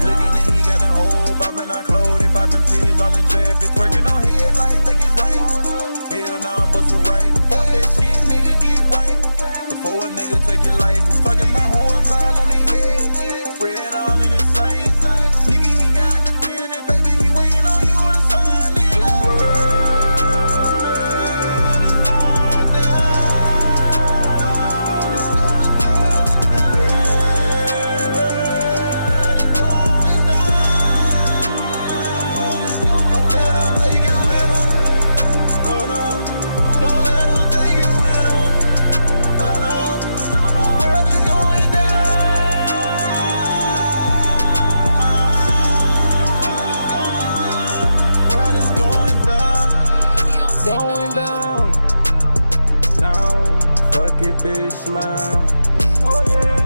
Looking at he got a hole, popping our clothes, they popping titties all in traffic. Working on head like think it's right. Hell nah, bust it right. Fuck that shit, nigga, get right. Before a nigga take your life, I'm talking about horns all on their head. Red all in his sight. Nigga, he got the feeling, baby, he waiting on you to sign it. The world is going down, down, fuck it, bitch, smile. Oh yeah,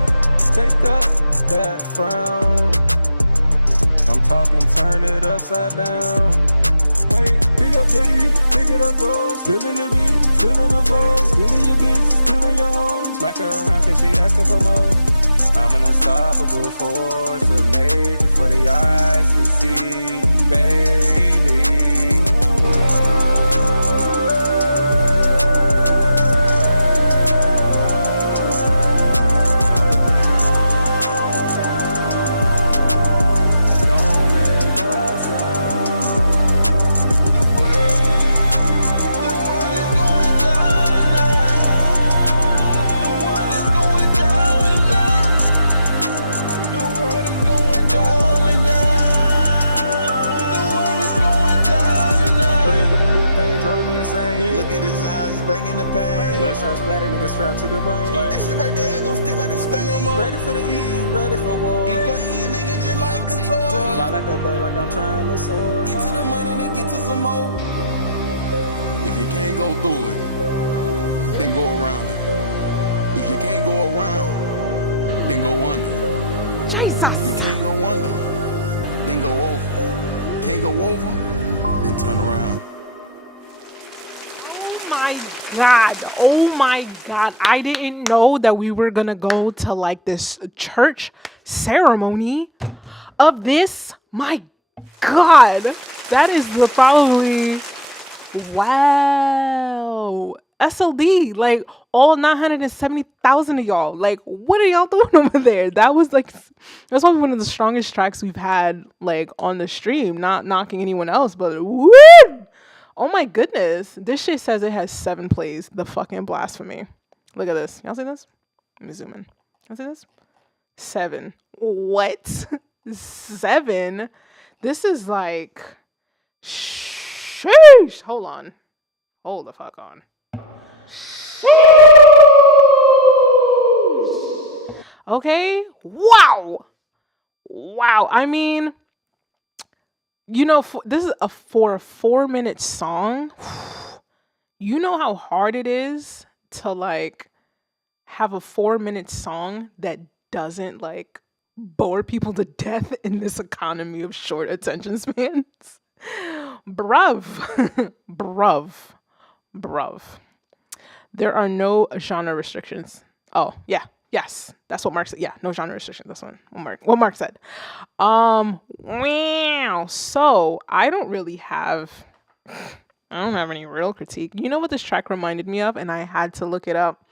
take up that frown. I'm talking, turn it upside down. Wait, pick up that heat, pick it up, go. Feeling the beat, feeling the flow. Feeling your bitch, feeling your home. Smack her around, cause she asking for more. I'm an unstoppable force of nature for the eyes to see, baby. Splatter, nigga, strap to the brain. That shit right there gon' stick like a stain. Ready for the heat, ready for war. Ain't for you, nigga, just like control. Fly like a bird, like I'm trying to soar. Get to the money, then get to some more. If you can't go through it, then go around it. If you can't go around, then go under. Jesus! You can't go under, then go over. Can't go over, then turn around. Oh my God. I didn't know that we were gonna go to like this church ceremony of this. My God. That is probably, wow. SLD, like all 970,000 of y'all. Like, what are y'all doing over there? That's probably one of the strongest tracks we've had like on the stream. Not knocking anyone else, but woo! Oh my goodness. This shit says it has 7 plays. The fucking blasphemy. Look at this. Y'all see this? Let me zoom in. Y'all see this? 7. What? 7? This is like, sheesh. Hold on. Hold the fuck on. Okay. Wow. Wow. I mean, you know, this is for a 4-minute song. You know how hard it is to like have a 4-minute song that doesn't like bore people to death in this economy of short attention spans. Bruv. Bruv. There are no genre restrictions. Oh, yeah. Yes. That's what Mark said. Yeah, no genre restrictions. That's what Mark said. Wow. So I don't have any real critique. You know what this track reminded me of? And I had to look it up.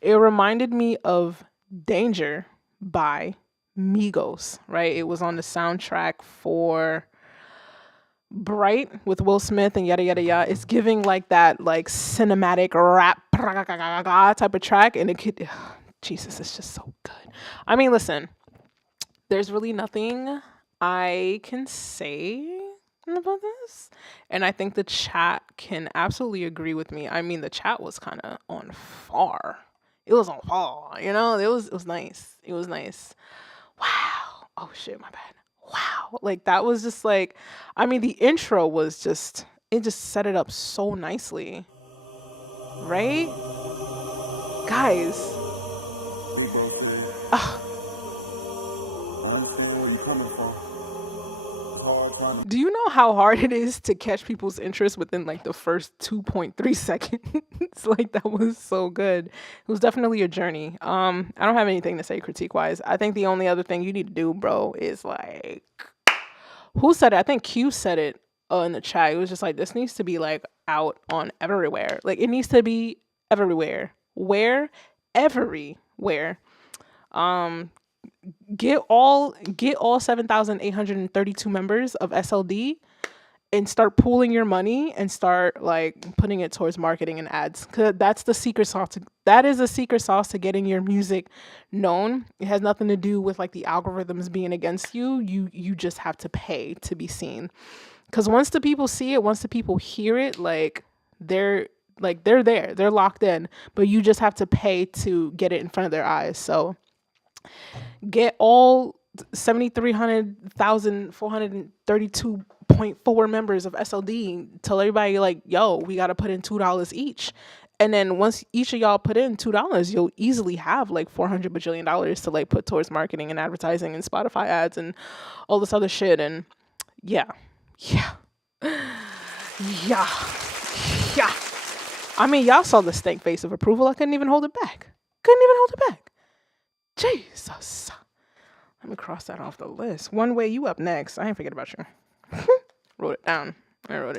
It reminded me of Danger by Migos, right? It was on the soundtrack for Bright with Will Smith and yada yada yada. It's giving like that like cinematic rap type of track, and it could Jesus, it's just so good. I mean, listen, there's really nothing I can say about this, and I think the chat can absolutely agree with me. I mean, the chat was kind of on fire. It was on fire, you know. It was nice. It was nice. Wow. Oh shit, my bad. Wow. Like that was just like, I mean, the intro was just, it just set it up so nicely, right, guys? Big bro said, I understand where you coming from. It's hard trying to. Do you know how hard it is to catch people's interest within like the first 2.3 seconds? Like that was so good. It was definitely a journey. I don't have anything to say critique wise. I think the only other thing you need to do, bro, is like, who said it? I think Q said it in the chat. It was just like, this needs to be like out on everywhere. Like it needs to be everywhere. Where? Everywhere. Get all 7,832 members of SLD and start pooling your money and start like putting it towards marketing and ads. 'Cause that's the secret sauce. That is the secret sauce to getting your music known. It has nothing to do with like the algorithms being against you. You just have to pay to be seen. Because once the people see it, once the people hear it, like they're there, they're locked in. But you just have to pay to get it in front of their eyes. So get all 7,300,432.4 members of SLD. Tell everybody like, yo, we got to put in $2 each. And then once each of y'all put in $2, you'll easily have like $400 bajillion to like put towards marketing and advertising and Spotify ads and all this other shit. And yeah. I mean, y'all saw the stank face of approval. I couldn't even hold it back. Jesus. Let me cross that off the list. One Way, you up next. I ain't forget about you. I wrote it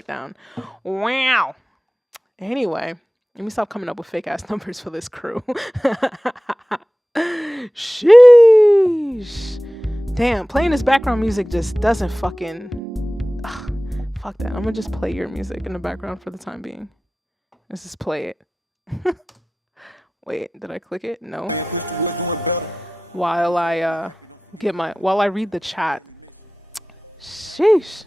down. Wow. Anyway, let me stop coming up with fake ass numbers for this crew. Sheesh. Damn, playing this background music just doesn't fucking... fuck that. I'm gonna just play your music in the background for the time being. Let's just play it. Wait, did I click it? No. While I read the chat. Sheesh.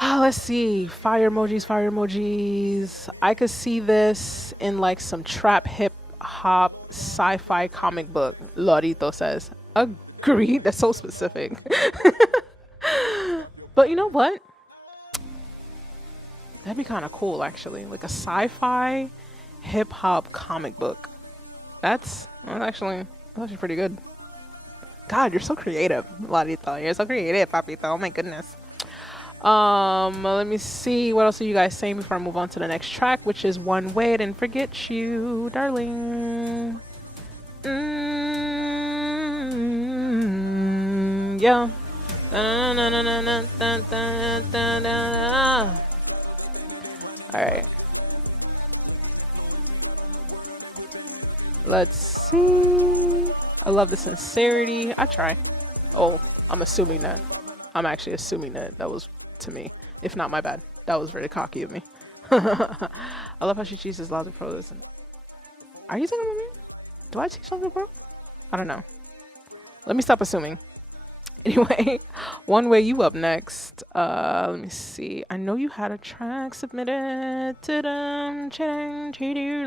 Let's see. Fire emojis. I could see this in like some trap hip hop sci-fi comic book. Lorito says. Agreed. That's so specific. But you know what? That'd be kind of cool, actually. Like a sci-fi hip-hop comic book. That's actually pretty good. God, you're so creative, Lorito. You're so creative, Papito. Oh my goodness. Let me see. What else are you guys saying before I move on to the next track, which is One Way. I didn't forget you, darling. Yeah. Alright. Let's see. I love the sincerity. I try. Oh, I'm actually assuming that was to me. If not, my bad. That was very cocky of me. I love how she chooses logic for this. Are you talking about me? Do I take something, bro? I don't know. Let me stop assuming. Anyway, One Way, you up next. Let me see. I know you had a track submitted. Let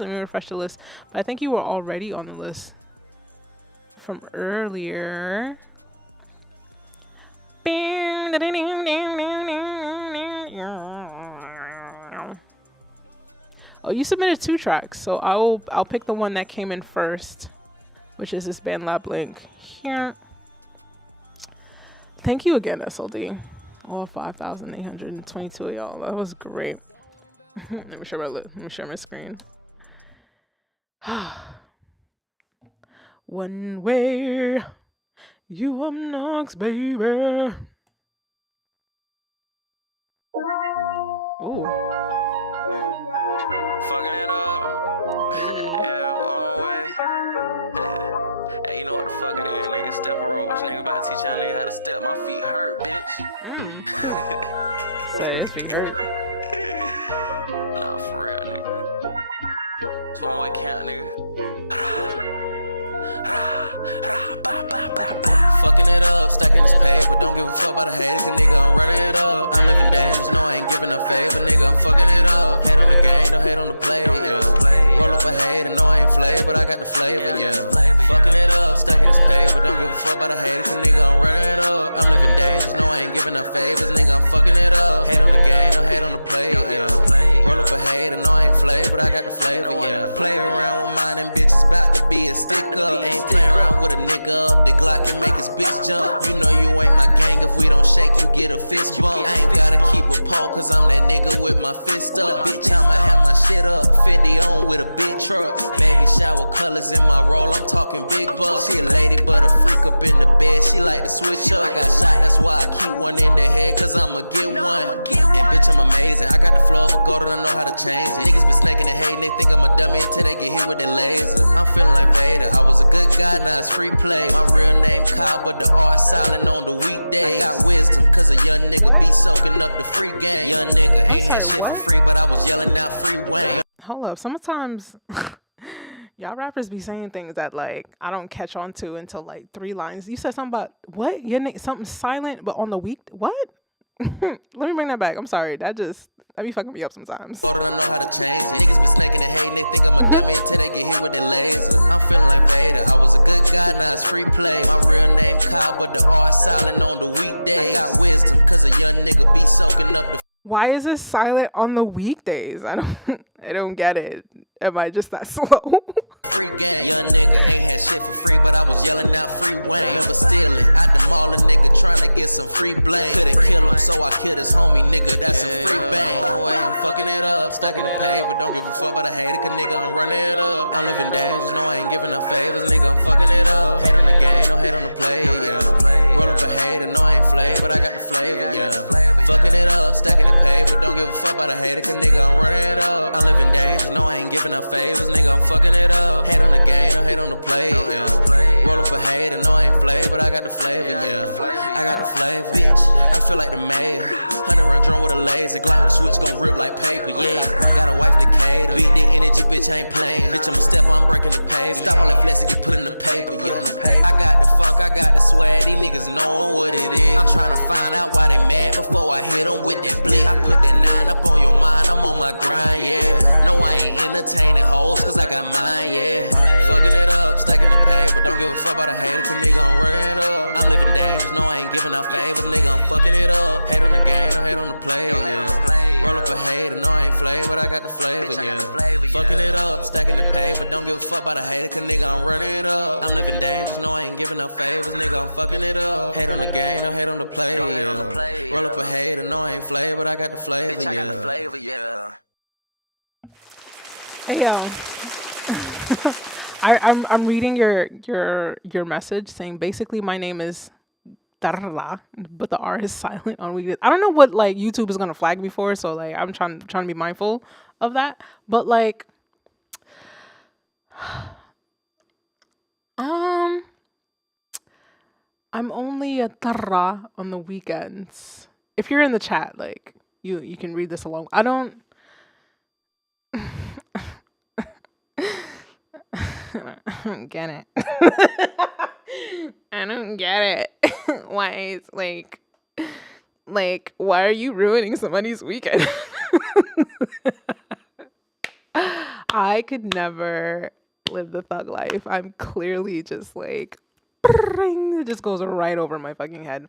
me refresh the list. But I think you were already on the list from earlier. Oh, you submitted 2 tracks, so I'll pick the one that came in first, which is this band Lab Link here. Thank you again, SLD. All 5,822 of y'all. That was great. Let me share my screen. One Way, you up next, baby. Ooh. Fucking it up. Yeah, one way. Hey, you know what the fuck it is, nigga. Step a rope. Nigga about to teach y'all nigga how to step. My feet hurt, bitch. Say his feet hurt. Nah, for real, nigga. It's one way count, nigga. Fucking it up, stacking this paper. Don't give a fuck about a hater, cause nigga, I'm running it up. I'm living dangerous, no, I ain't giving a favor. Nigga, I'm fucking it up. Hate on the game, don't hate on the play, yeah. Roll up a hater, no, I ain't flavor, but I got the flavor, yeah. Fucking it up, stacking this paper. Don't give a fuck about a hater, cause nigga, I'm running it up. I'm living dangerous, no, I ain't giving no favors. Nigga, I'm fucking it up. Hate on the game, don't hate on the play, yeah. Roll up a hater, no, I ain't flavor, but I got the flavor, yeah. Play around with mine and bitches, bout to be a stick up. Ain't playing around with a nigga up. The Glock can make his bitch jump. You know you ain't my gang. If we don't shake, you get a fist bump. I ain't gotta keep a pole, cause I'm that nigga with my fist up. Bitch, I'ma have my shit up. Fendi on with a big truck. Baby shower colors in my roll. I'm talking big bucks. She a lady, but a freak up in the bed. She like to switch up. I got shot, that's why I keep one in the head, cause I'ma get one. And bitch, I'm amazing. I got the flow of a gold and I know how to change it. Niggas been snaking and hating. They think I'm a dummy until they get hit with their laser. I'm feeling like Vader. I was a good guy, now it's free play. My real name Kyle, but the R silent on the weekdays. I got wisdom, cause a young nigga be soaking up the free game. Young nigga ain't had shit for free, but I was yelling out free Wayne. Hold up. Sometimes y'all rappers be saying things that like I don't catch on to until like 3 lines. You said something about what? Your name something silent, but on the week what? Let me bring that back. I'm sorry. That be fucking me up sometimes. I know how to change it. Niggas been snaking and hating. They think I'm a dummy until they get hit with their laser. I'm feeling like Vader. I was a good guy, now it's free play. My real name Kyle, but the R silent on the weekdays. I got wisdom, cause a young nigga be soaking up the. Why is it silent on the weekdays? I don't get it. Am I just that slow? Free game. Young nigga ain't had shit for free, but I was yelling out free Wayne. Remember stealing out the mall, a nigga trying to get some free blame. Couldn't kill him, so I killed his homie, nigga. That's some free bang. Oh, way, I'm fucking it up, stacking the pay, but don't give a fuck about a hater, cause nigga, I'm running it up. I'm living dangerous, no, I ain't giving no favors, nigga. I'm fucking it up. Hate on the game, don't hate on the play, yeah. Roll up a hater, no, I ain't flavor, but I got the flavor, yeah. Fucking it up, stacking the pay, but don't give a fuck about a hater, cause nigga, I'm running it up. I'm living dangerous, no, I ain't giving no favors, nigga. I'm fucking it up. Hate on the game, don't hate on the play, yeah. Roll up a hater, no, I ain't flavor, but I got the flavor, yeah. I got the flavor, bitch. I feel like the mayor. 100 round drum with a laser, Glock with a switch gon' rip like paper, yeah. Got a wife to cater, beat the energy, bitch, I ain't playing. Bitch, I'ma step, I'm breaking the pavement. Stop all that flex and get put in the paper, yeah. I got the funk, I got the swag, these niggas knowing what it is. I'm trying to find out why they mad before I hit them with that blick. I put that 9 up on your mind, I'm on my grind, yeah. No, I ain't entertaining hoes, cause I got mine, yeah. Fucking it up, stacking the pay, but don't give a fuck about a hater, cause nigga, I'm running it up. I'm living dangerous, no, I ain't giving out favors, nigga, I'm fucking it up. Hate on the game, don't hate on the play, yeah. Roll up a hater, no, I ain't flavor, but I got the flavor, yeah. Fucking it up, stacking the pay, but don't give a fuck about a hater, cause nigga, I'm running it up. I'm living dangerous, no, I ain't giving no favors, nigga, I'm fucking it up. Hate on the game, don't hate on the play, yeah. Roll up a hater, no, I ain't flavor, but I got the flavor, yeah. Hey yo. I'm reading your message saying basically my name is Darla, but the R is silent on weekdays. I don't know what like YouTube is gonna flag me for, so like I'm trying to be mindful of that. But like I'm only a Darla on the weekends. If you're in the chat, like you can read this along. I don't I don't get it. I don't get it. Why is like why are you ruining somebody's weekend? I could never live the thug life. I'm clearly just like it just goes right over my fucking head.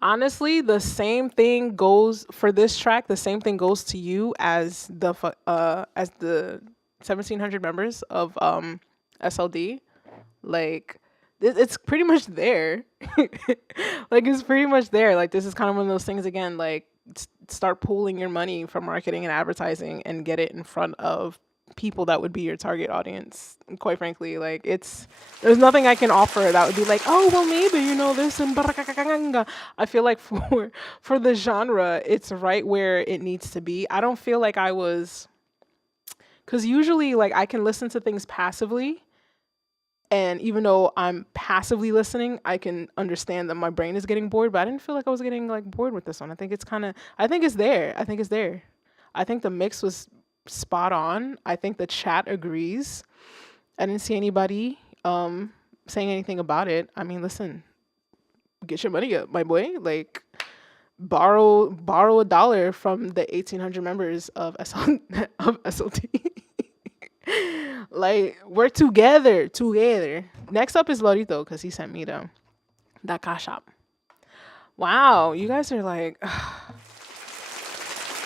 Honestly, the same thing goes for this track. The same thing goes to you as the 1700 members of SLD. Like it's pretty much there. Like it's pretty much there. Like this is kind of one of those things again. Like start pooling your money from marketing and advertising and get it in front of people that would be your target audience. And quite frankly, like there's nothing I can offer that would be like, oh well, maybe there's some. I feel like for the genre, it's right where it needs to be. I don't feel like I was, because usually like I can listen to things passively. And even though I'm passively listening, I can understand that my brain is getting bored, but I didn't feel like I was getting like bored with this one. I think it's there. I think it's there. I think the mix was spot on. I think the chat agrees. I didn't see anybody saying anything about it. I mean, listen, get your money up, my boy. Like borrow $1 from the 1,800 members of SLT. Like we're together. Next up is Lorito because he sent me that CashApp. Wow, you guys are like,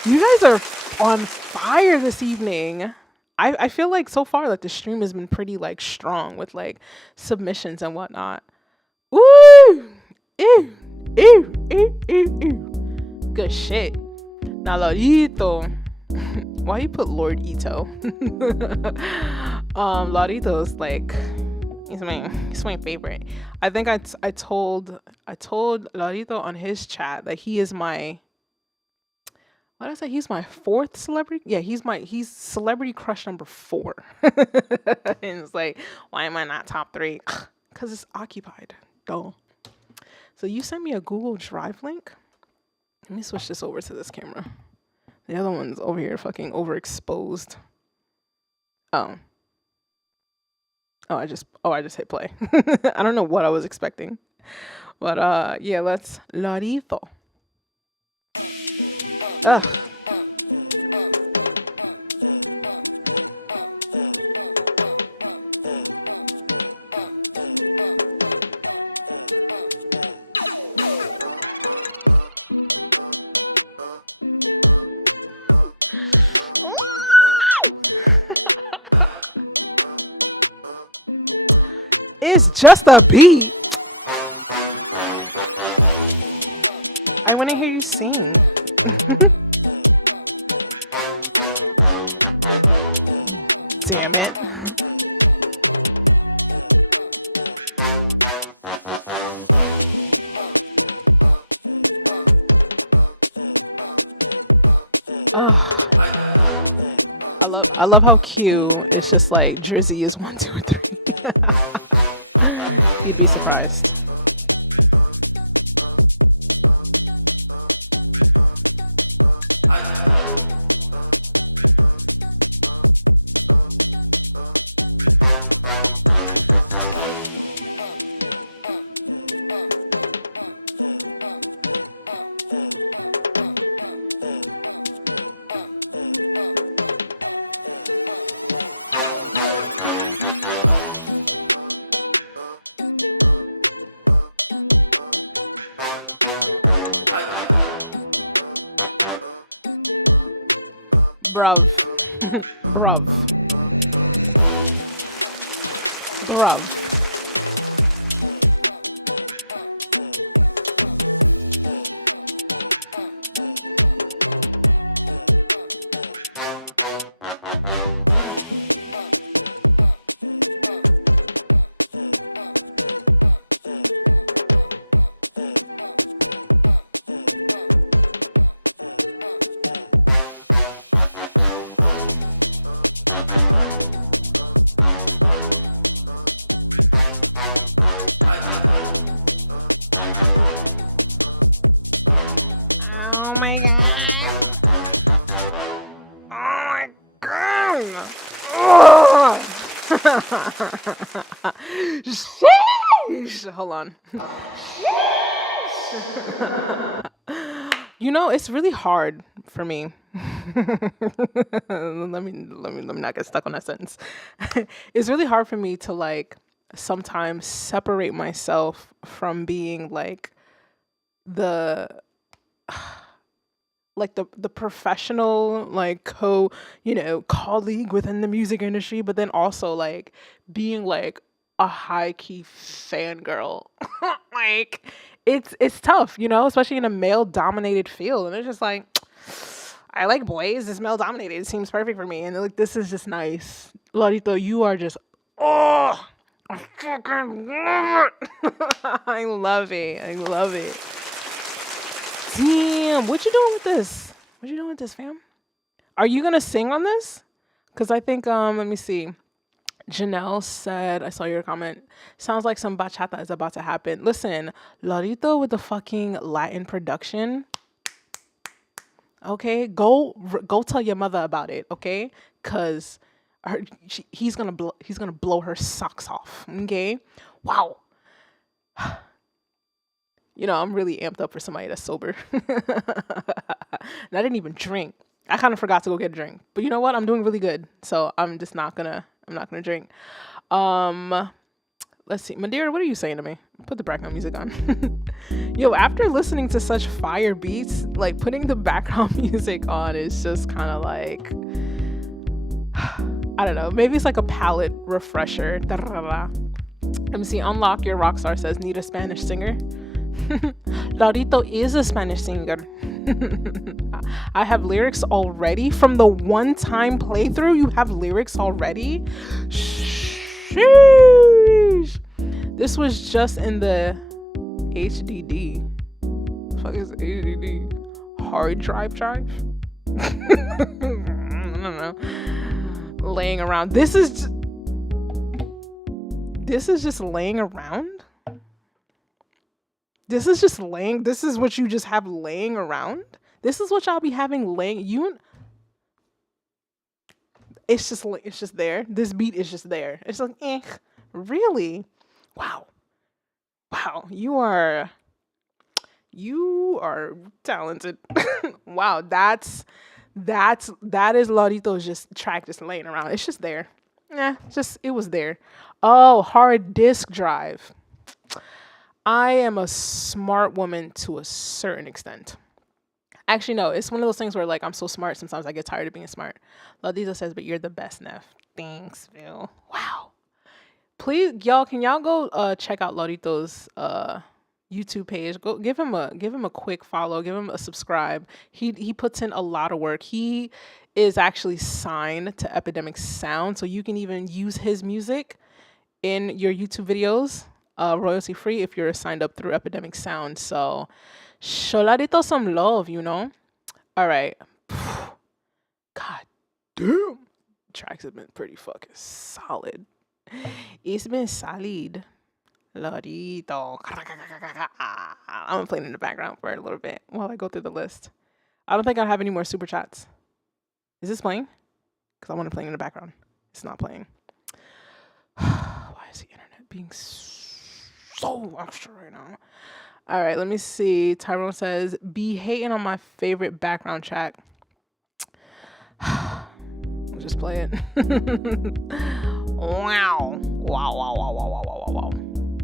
you guys are on fire this evening. I feel like so far like the stream has been pretty like strong with like submissions and whatnot. Woo! Ew. Good shit. Now Lorito. Why you put Lord Ito? Lorito's like he's my favorite. I think I told Lorito on his chat that he is my, what did I say? He's my fourth celebrity. Yeah, he's celebrity crush number 4. And it's like, why am I not top 3? Because it's occupied. Duh. So you sent me a Google Drive link. Let me switch this over to this camera. The other one's over here fucking overexposed. Oh, I just hit play. I don't know what I was expecting. But yeah, let's Lorito. Just a beat. I want to hear you sing. Damn it. I love how Q is just like Jersey is 1, 2, or 3. You'd be surprised. Sheesh. Hold on. You know, it's really hard for me. let me not get stuck on that sentence. It's really hard for me to like sometimes separate myself from being like the the professional like colleague within the music industry, but then also like being like a high key fangirl. Like it's tough, especially in a male dominated field. And it's just like I like boys. It's male dominated. It seems perfect for me. And like this is just nice. Larito, you are just I fucking love it. I love it. I love it. Damn, what you doing with this? What you doing with this, fam? Are you gonna sing on this? Cause I think let me see. Janelle said, I saw your comment. Sounds like some bachata is about to happen. Listen, Larito with the fucking Latin production. Okay, go tell your mother about it. Okay, cause he's gonna blow her socks off. Okay, wow. I'm really amped up for somebody that's sober. And I didn't even drink. I kind of forgot to go get a drink. But you know what? I'm doing really good. So I'm not gonna drink. Let's see. Madeira, what are you saying to me? Put the background music on. Yo, after listening to such fire beats, like putting the background music on is just kind of like, I don't know. Maybe it's like a palette refresher. Let me see. Unlock Your Rockstar says, need a Spanish singer. Laurito is a Spanish singer. I have lyrics already from the one-time playthrough. You have lyrics already? Sheesh. This was just in the HDD. What the fuck is HDD? Hard drive? I don't know. Laying around. This is just laying around? This is what you just have laying around? This is what y'all be having laying, it's just there. This beat is just there. It's like, really? Wow. You are talented. Wow, that is Laurito's just track just laying around. It's just there. It was there. Oh, hard disk drive. I am a smart woman to a certain extent. Actually, no, it's one of those things where like I'm so smart, sometimes I get tired of being smart. Laudita says, but you're the best, Neff. Thanks, Phil. Wow. Please, y'all, can y'all go check out Laudito's YouTube page? Go give him a quick follow, give him a subscribe. He puts in a lot of work. He is actually signed to Epidemic Sound, so you can even use his music in your YouTube videos. Royalty free if you're signed up through Epidemic Sound. So show Laurito some love, all right. God damn, tracks have been pretty fucking solid. It's been solid. Laurito. I'm gonna play it in the background for a little bit while I go through the list. I don't think I have any more super chats. Is this playing? Because I want to play it in the background. It's not playing. Why is the internet being so extra right now? All right, let me see. Tyrone says, be hating on my favorite background track. We'll just play it. Wow.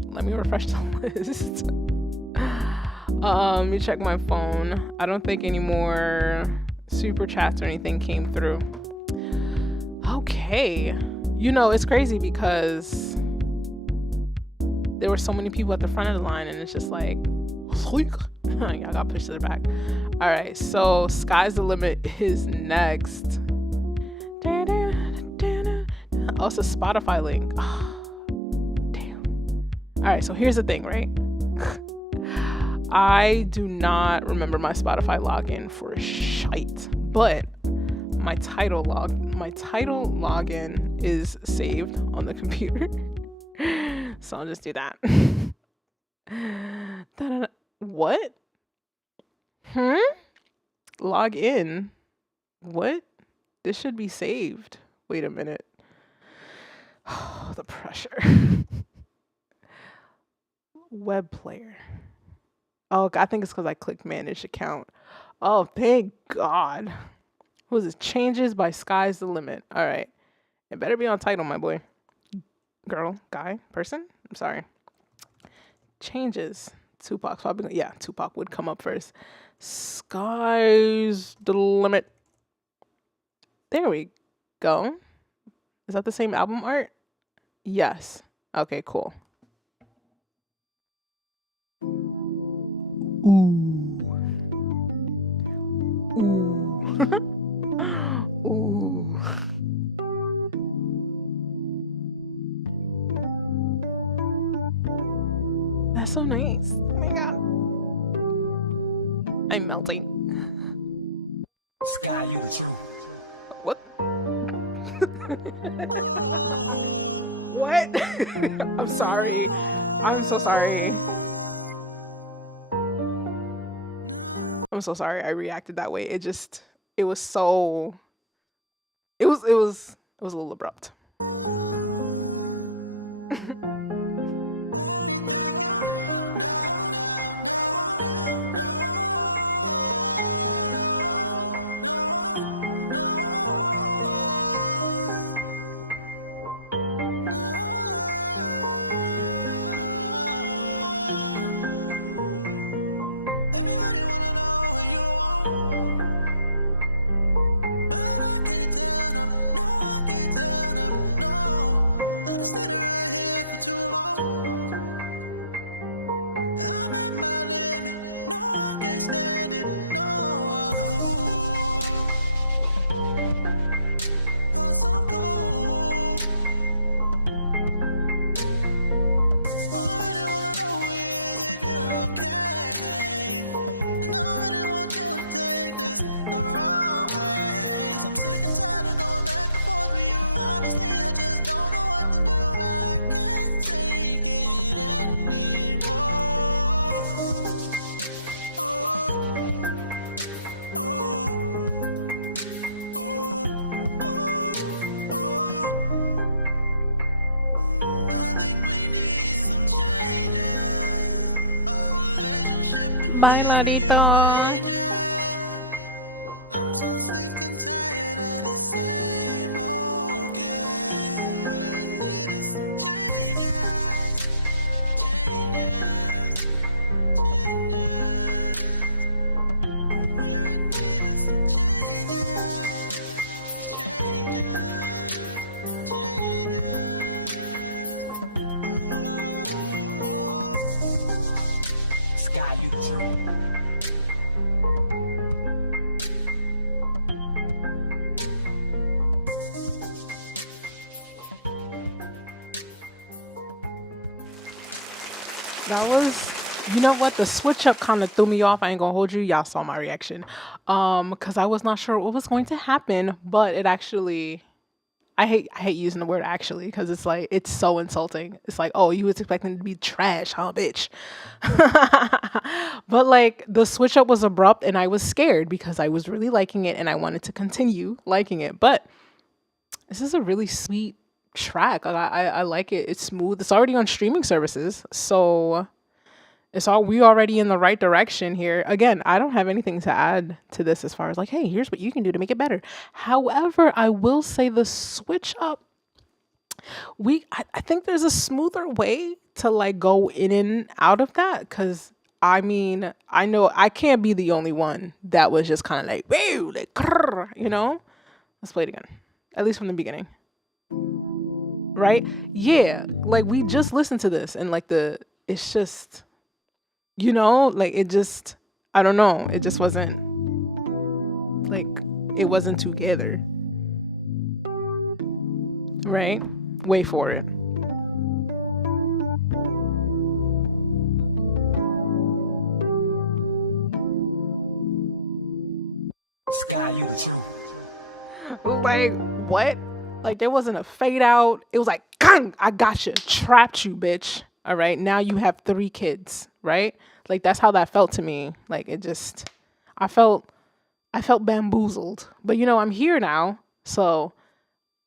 Let me refresh the list. Let me check my phone. I don't think any more super chats or anything came through. Okay. It's crazy because there were so many people at the front of the line, and it's just like, y'all got pushed to the back. All right, so Sky's the Limit is next. Also, Spotify link. Oh, damn. All right, so here's the thing, right? I do not remember my Spotify login for shite, but my title login is saved on the computer. So I'll just do that. What? Log in. What? This should be saved. Wait a minute. Oh, the pressure. Web player. Oh, I think it's because I clicked manage account. Oh, thank God. What is this? Changes by Sky's the Limit. All right. It better be on title, my boy. Girl, guy, person. I'm sorry. Changes. Tupac's probably, yeah, Tupac would come up first. Sky's the Limit. There we go. Is that the same album art? Yes. Okay, cool. Ooh. Ooh. Ooh. That's so nice. Oh my God. I'm melting. Sky, you the truth. What? What? I'm sorry. I'm so sorry. I'm so sorry I reacted that way. It was so it was a little abrupt. Everybody wanna know what you want, but I can't tell them. No, I can't tell them. No, I've been standing right here for too long. I'm at my limit. No, I can't stand it. No, oh, so cold. All I really wanna know is if you're okay. And I really want you to take this the wrong way. 'Cause I'm sick and tired of going back and forth with you. Honestly, I just don't know what to do. I can't take it anymore. Oh, oh, oh, oh. I think we need some changes. Our relationship Bye, Ladito. changes. I'm so sick and tired of the same old game. We need some changes, changes, changes. We need some changes, changes, changes. Oh. Sky, you the truth. That was, you know what? The switch up kind of threw me off. I ain't gonna hold you. Y'all saw my reaction. Because I was not sure what was going to happen, but it actually, I hate using the word actually because it's like it's so insulting. It's like, oh, you was expecting to be trash, huh, bitch? But like the switch up was abrupt and I was scared because I was really liking it and I wanted to continue liking it. But this is a really sweet track. Like, I like it. It's smooth. It's already on streaming services, so we already in the right direction here. Again, I don't have anything to add to this as far as like, hey, here's what you can do to make it better. However, I will say the switch up, I think there's a smoother way to like go in and out of that because I mean, I know I can't be the only one that was just kind of like, woo, like, grrr, you know? Let's play it again, at least from the beginning. Right? Yeah, like we just listened to this and like it's just, you know, like it just, I don't know, it just wasn't like, it wasn't together. Right? Wait for it. Sky, you the truth. Like, what? Like, there wasn't a fade out. It was like, gang, I got you. Trapped you, bitch. All right. Now you have 3 kids, right? Like, that's how that felt to me. Like, it just, I felt bamboozled. But, you know, I'm here now. So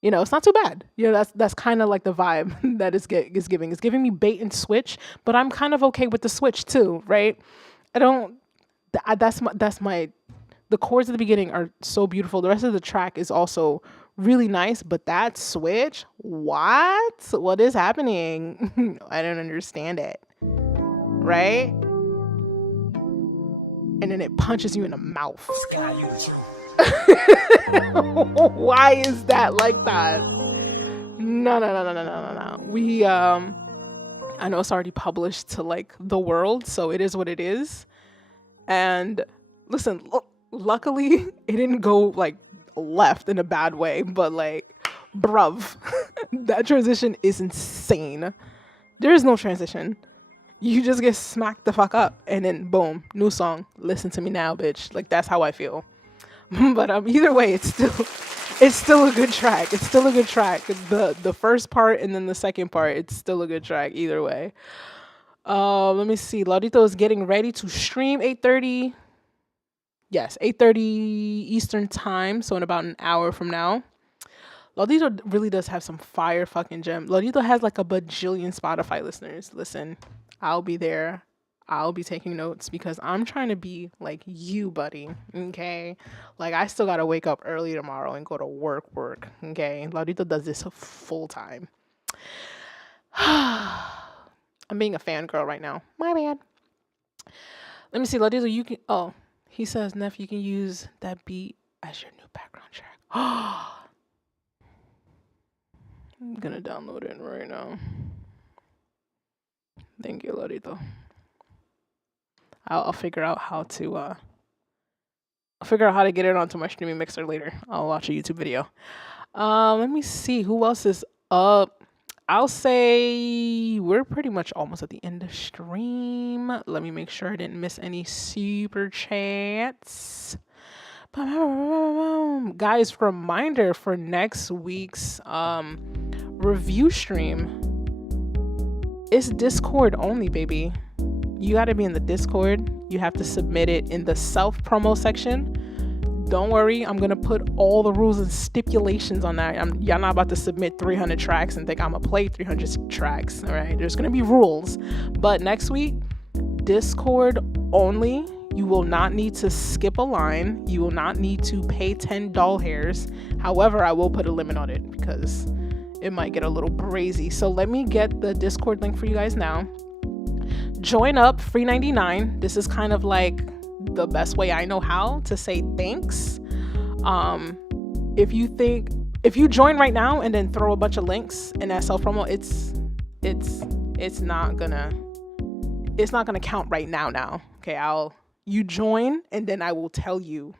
It's not too bad. That's kind of like the vibe that is giving. It's giving me bait and switch, but I'm kind of okay with the switch too, right? I don't. That's my. The chords at the beginning are so beautiful. The rest of the track is also really nice, but that switch, what is happening? I don't understand it, right? And then it punches you in the mouth. Sky, you the truth. Why is that like that? No. I know it's already published to like the world, so it is what it is. And listen, luckily it didn't go like left in a bad way, but like, bruv, that transition is insane. There is no transition. You just get smacked the fuck up, and then boom, new song. Listen to me now, bitch. Like, that's how I feel. But either way, it's still a good track. It's still a good track. The first part and then the second part, it's still a good track either way. Let me see. Laudito is getting ready to stream 8:30. Yes, 8:30 Eastern time, so in about an hour from now. Laudito really does have some fire fucking gem. Laudito has like a bajillion Spotify listeners. Listen, I'll be there. I'll be taking notes because I'm trying to be like you, buddy. Okay? Like, I still gotta wake up early tomorrow and go to work. Okay? Laudito does this full time. I'm being a fangirl right now. My bad. Let me see, Laudito, you can... Oh, he says, Neff, you can use that beat as your new background track. I'm gonna download it right now. Thank you, Laudito. I'll figure out how to get it onto my streaming mixer later. I'll watch a YouTube video. Let me see who else is up. I'll say we're pretty much almost at the end of stream. Let me make sure I didn't miss any super chats. Guys, reminder for next week's review stream. It's Discord only, baby. You got to be in the Discord. You have to submit it in the self-promo section. Don't worry, I'm going to put all the rules and stipulations on that. Y'all not about to submit 300 tracks and think I'm going to play 300 tracks, all right? There's going to be rules. But next week, Discord only. You will not need to skip a line. You will not need to pay 10 doll hairs. However, I will put a limit on it because it might get a little crazy. So let me get the Discord link for you guys now. Join up, free 99. This is kind of like the best way I know how to say thanks. If you join right now and then throw a bunch of links in that self promo, it's not gonna count right now. Okay, you join and then I will tell you,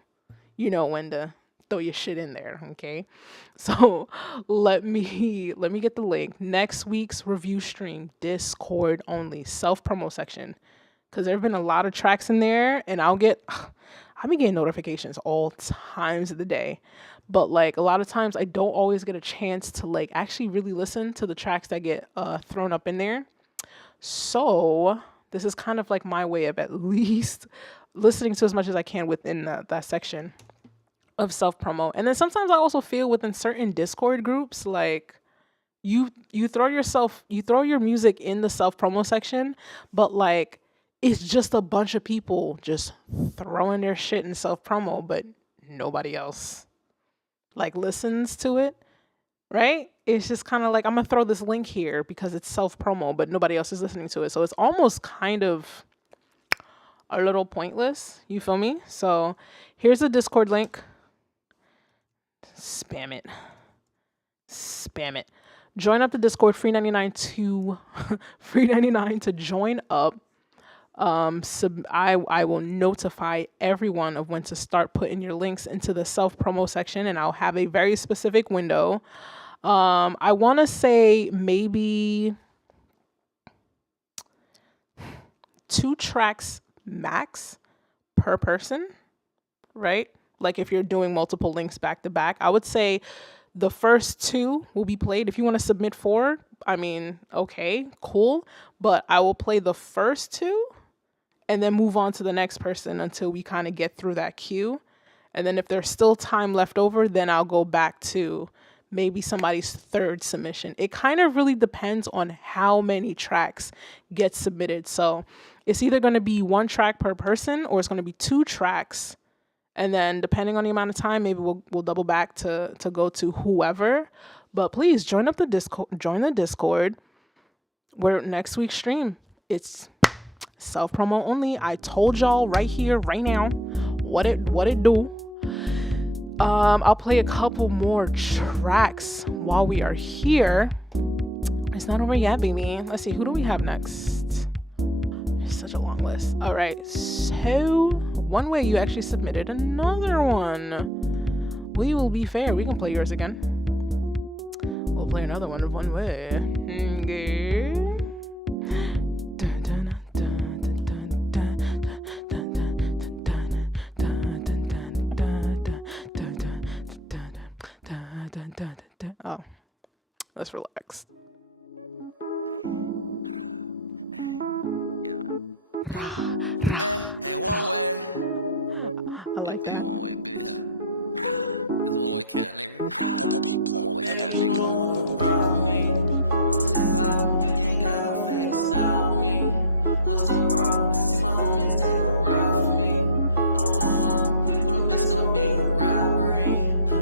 when to throw your shit in there. Okay, so let me get the link. Next week's review stream, Discord only, self promo section, because there have been a lot of tracks in there, and I've been getting notifications all times of the day, but like a lot of times I don't always get a chance to like actually really listen to the tracks that get thrown up in there. So this is kind of like my way of at least listening to as much as I can within that section of self-promo. And then sometimes I also feel within certain Discord groups, like you throw your music in the self-promo section, but like it's just a bunch of people just throwing their shit in self-promo, but nobody else like listens to it, right? It's just kind of like, I'm gonna throw this link here because it's self-promo, but nobody else is listening to it. So it's almost kind of a little pointless. You feel me? So here's the Discord link. Spam it. Join up the Discord, free 99 to join up. I will notify everyone of when to start putting your links into the self-promo section, and I'll have a very specific window. I want to say maybe 2 tracks max per person, right? Like if you're doing multiple links back to back, I would say the first 2 will be played. If you want to submit 4, I mean, okay, cool. But I will play the first 2 and then move on to the next person until we kind of get through that queue. And then if there's still time left over, then I'll go back to maybe somebody's third submission. It kind of really depends on how many tracks get submitted. So it's either going to be 1 track per person, or it's going to be 2 tracks. And then depending on the amount of time, maybe we'll double back to go to whoever. But please join the Discord. Where next week's stream, it's self-promo only. I told y'all right here, right now, what it do. I'll play a couple more tracks while we are here. It's not over yet, baby. Let's see, who do we have next? It's such a long list. All right, so One Way, you actually submitted another one. We will be fair. We can play yours again. We'll play another one of One Way. Okay. Oh, let's relax. Hey, One Way. I like that. One Way, bitch. It's One Way cat, nigga. One Way cat, nigga. You wanna problem me? You ain't got no fake style with me. What's the problem? See my homies, they gon' ride for me. Oh, pull up, it's gon' be a robbery.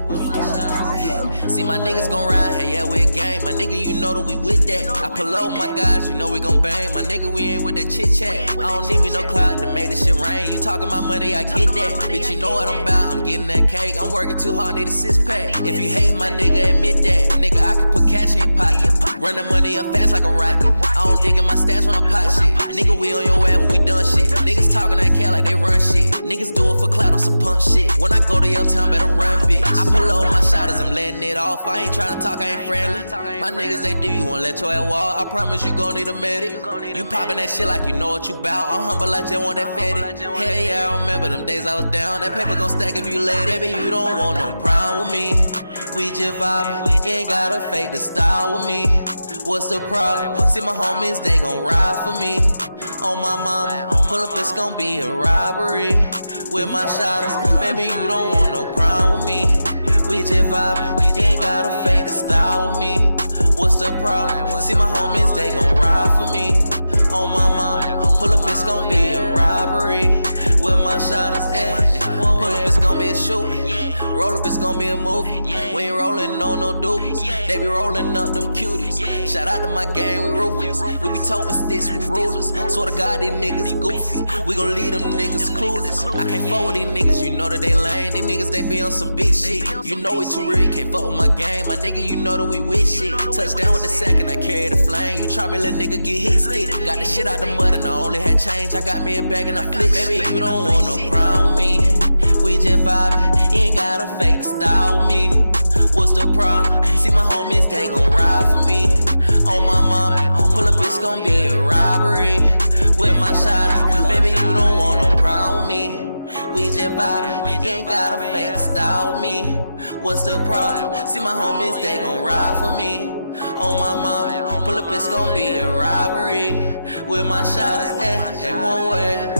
With my shots. See my niggas gon' ride, hey, yeah, we a gang. My nigga, you know that we with that. I pull over my guys, you know we gon' bang. My nigga, we ain't with that chit chat. I don't need me no clout to make this shit rain. You talking about money, I get that. Bitch, you know what I'm about, I'm getting that cake. I'm working too hard, need a 6-pack. If you hate my nigga, admit that. Nigga, I can put cash in your pocket. Run that money up fast like a rocket. I don't dig in my stats when I pop shit. Nigga, we on your ass when we done shit. Niggas talking that cat like they run shit. Niggas do it for clout on some punk shit. When I go to your town, better run, bitch. I pull over my shotters, I'm letting it off. I ain't trying to talk, I ain't friendly. My niggas, they do, you won't let your ass walk. I promise you gon' need a medic. You poppin' that shit like you know what you bout. I'm humble, I just want that fatty. Hell yeah, I remember them days I was down. That paper gon' stack if you let it. Baby, you don't want no problem with me. We just vibin', you ain't gotta fake the style with me. What's the problem? See my homies, they gon' ride for me. On my mama, pull up, it's gon' be a robbery. With my shotters, baby, you don't want no problem with me. We just vibin', you ain't gotta fake the style with me. What's the problem? See my homies, they gon' ride for me. On my mama, pull up, it's gon' be a robbery. With my shotters, pull up, it's gon' be a shooting. Roll up, it's gon' be a movie. We ain't rollin' on no doobies. They be rollin' up them cuties. Shout out to my gang, we ruthless. We be toting sticks with rulers. Swear to God, these niggas goofy. We gon' leave them niggas clueless. I can't fuck with these niggas, you know that they lame. They niggas, they be on some big shit. You know we too real, you can't fuck with my game. My nigga, you know that we with shit. Touchdown with the second, I carry the flame. You try me, little nigga, get hit stick. Got the shit out the mud and I only had change. I got me a bag and I flip. Baby, you don't want no problem with me. We just vibin', you ain't gotta fake the style with me. What's the problem? See my homies, they gon' ride for me. On my mama, pull up, it's gon' be a robbery. With my shots, baby, you don't want no problem with me. We just vibin', you ain't gotta fake the style with me. What's the problem? See my homies, they gon' ride for me. On my mama, pull up, it's gon' be a robbery. With my shots, One Way.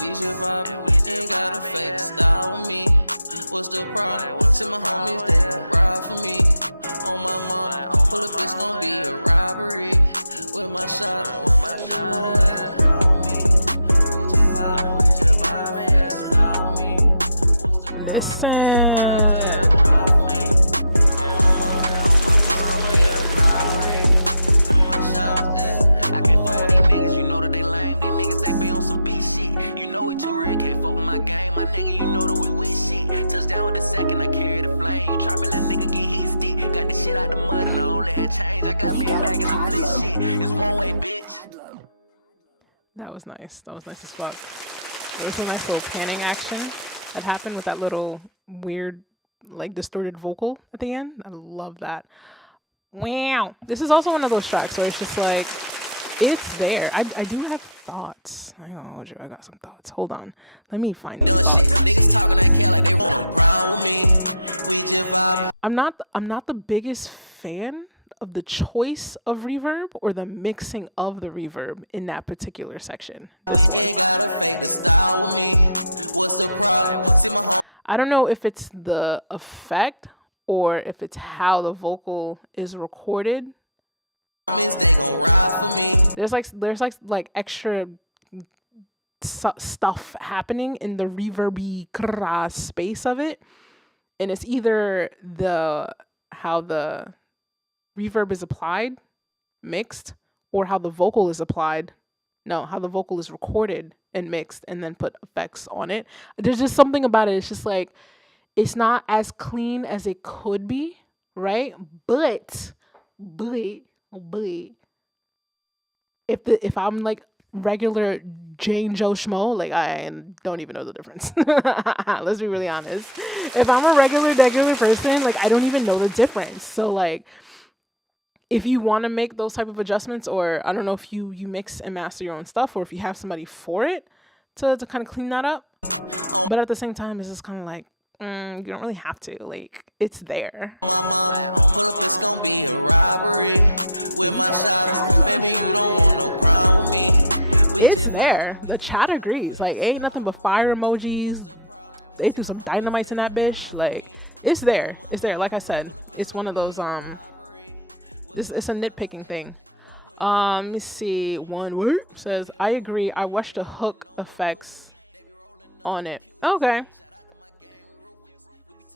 We just vibin', you ain't gotta fake the style with me. What's the problem? See my homies, they gon' ride for me. On my mama, pull up, it's gon' be a robbery. With my shot, One Way. Listen. My game, my nigga, you know that we with shit. Touchdown with the second, I carry the flame. You try me, little nigga, get hit stick. Got the shit out the mud and I only had change. I got me a bag and I flip shit. It's One Way, bitch. That was nice. That was nice as fuck. There was a nice little panning action that happened with that little weird, like, distorted vocal at the end. I love that. Wow. This is also one of those tracks where it's just like, it's there. I do have thoughts. I ain't gonna hold you. I got some thoughts. Hold on. Let me find Done this. shit. Niggas talking that cat like they want no problem with me. We just vibe. I'm not the biggest fan of the choice of reverb or the mixing of the reverb in that particular section. You ain't gotta fake the style with me. What's the problem? See my home. I don't know if it's the effect or if it's how the vocal is recorded. Means they gon' ride for me. There's like extra stuff happening in the reverby space of it, and it's either how the reverb is applied, mixed, or how the vocal is applied. No, how the vocal is recorded and mixed and then put effects on it. There's just something about it. It's just like it's not as clean as it could be, right? But if I'm like regular Jane Joe Schmo, like I don't even know the difference. Let's be really honest. If I'm a regular person, like I don't even know the difference. So like if you want to make those type of adjustments, or I don't know if you mix and master your own stuff, or if you have somebody for it to kind of clean that up. But at the same time, it's just kind of like, you don't really have to. Like, it's there. Mama, pull up, it's gonna be a robbery with my shotters. Baby, you don't want no problem with me. It's there. The chat agrees. Like, ain't nothing but fire emojis. They threw some dynamites in that bitch. Like, it's there. It's there. Like I said, it's one of those, it's a nitpicking thing. Let me see. One word says, I agree. I watched the hook effects on it. Okay.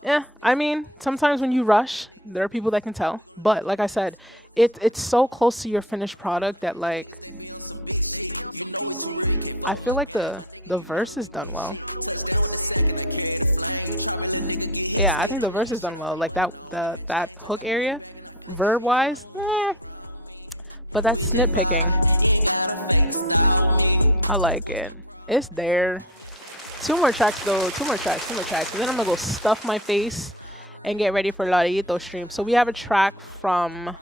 Yeah, I mean, sometimes when you rush, there are people that can tell. But like I said, it's so close to your finished product that like I feel like the verse is done well. Yeah, I think the verse is done well. Like that hook area, verb wise, but that's nitpicking. I like it. It's there. Two more tracks. And then I'm gonna go stuff my face and get ready for Ladito stream. So we have a track from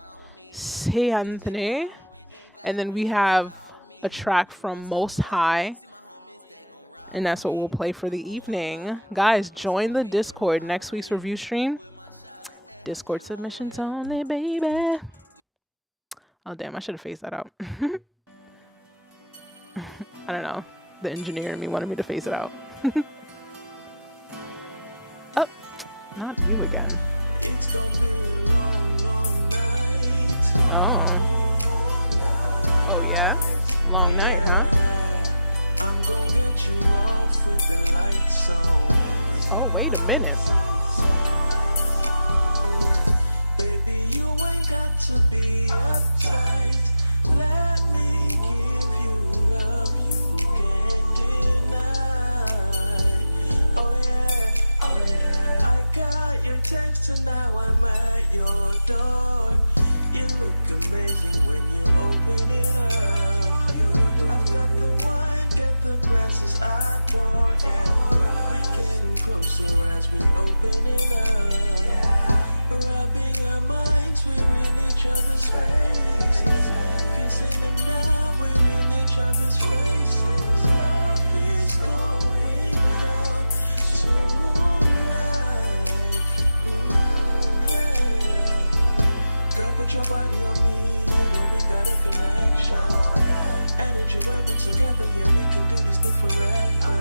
Say Anthony, and then we have a track from Most High, and that's what we'll play for the evening. Guys, join the Discord. Next week's review stream, Discord submissions only, baby. Oh damn, I should have phased that out. I don't know. The engineer in me wanted me to phase it out. Oh, not you again. It's gonna be a long, long night. Oh yeah? Long night, huh? I'm gonna get you off with the lights on. Oh, wait a minute. Baby, you ain't got to be uptight. Let me give you love you can't deny. Oh yeah. I got your text and now I'm at your door. You look amazing when you open it up. I've got the wine, get the glasses I pour. Yeah, we getting closer as we open it up. Rubbing our minds, we're in each other's faces. Kissing them now, we're in each other's faces. Love is going down tonight. Yeah. Girl, put your body on me, you know we got a connection. Energy when we're together, yeah, we can do this thing forever.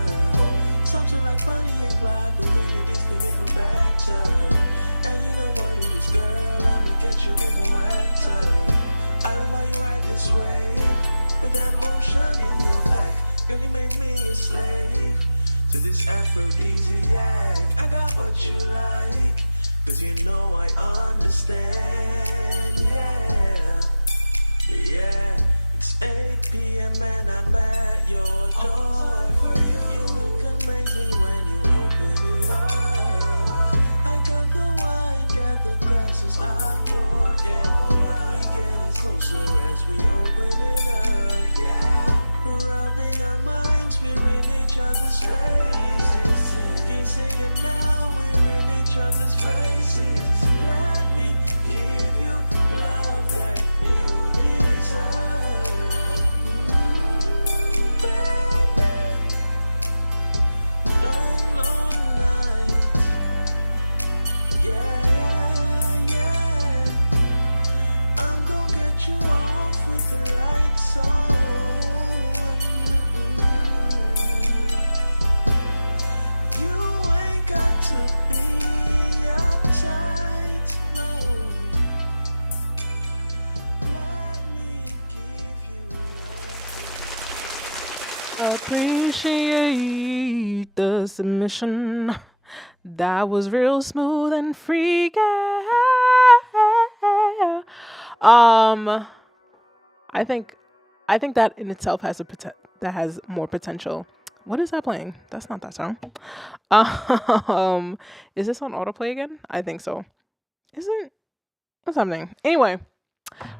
Something like Bonnie and Clyde, but really this thing even better. And you know what it is, girl, I'ma get you even wetter. I don't know you right this way, with that motion in your back. Girl, you made me a slave to this aphrodisiac. I got what you like, cause you know I understand, yeah. Yeah, it's 8 p.m. and I'm at your door. You look amazing when you open it up. The glasses I pour, yeah. We getting closer as we open it up, yeah. Rubbing our minds, we're in each other's faces. Kissing and now we're in each other's faces. Let me give you love that you deserve, baby. Long, long night, yeah. You off with the lights on. Appreciate the submission. That was real smooth and freaky. I think that in itself has that has more potential. What is that playing? That's not that song. Is this on autoplay again? I think so. Isn't what's happening? Anyway,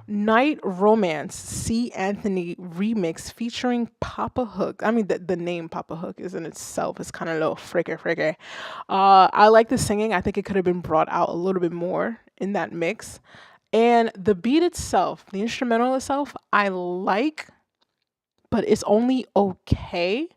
Night Romance C. Anthony remix featuring Papa Hook. I mean, the name Papa Hook is in itself is kind of a little fricky. I like the singing. I think it could have been brought out a little bit more in that mix. And the beat itself, the instrumental itself, I like, but it's only okay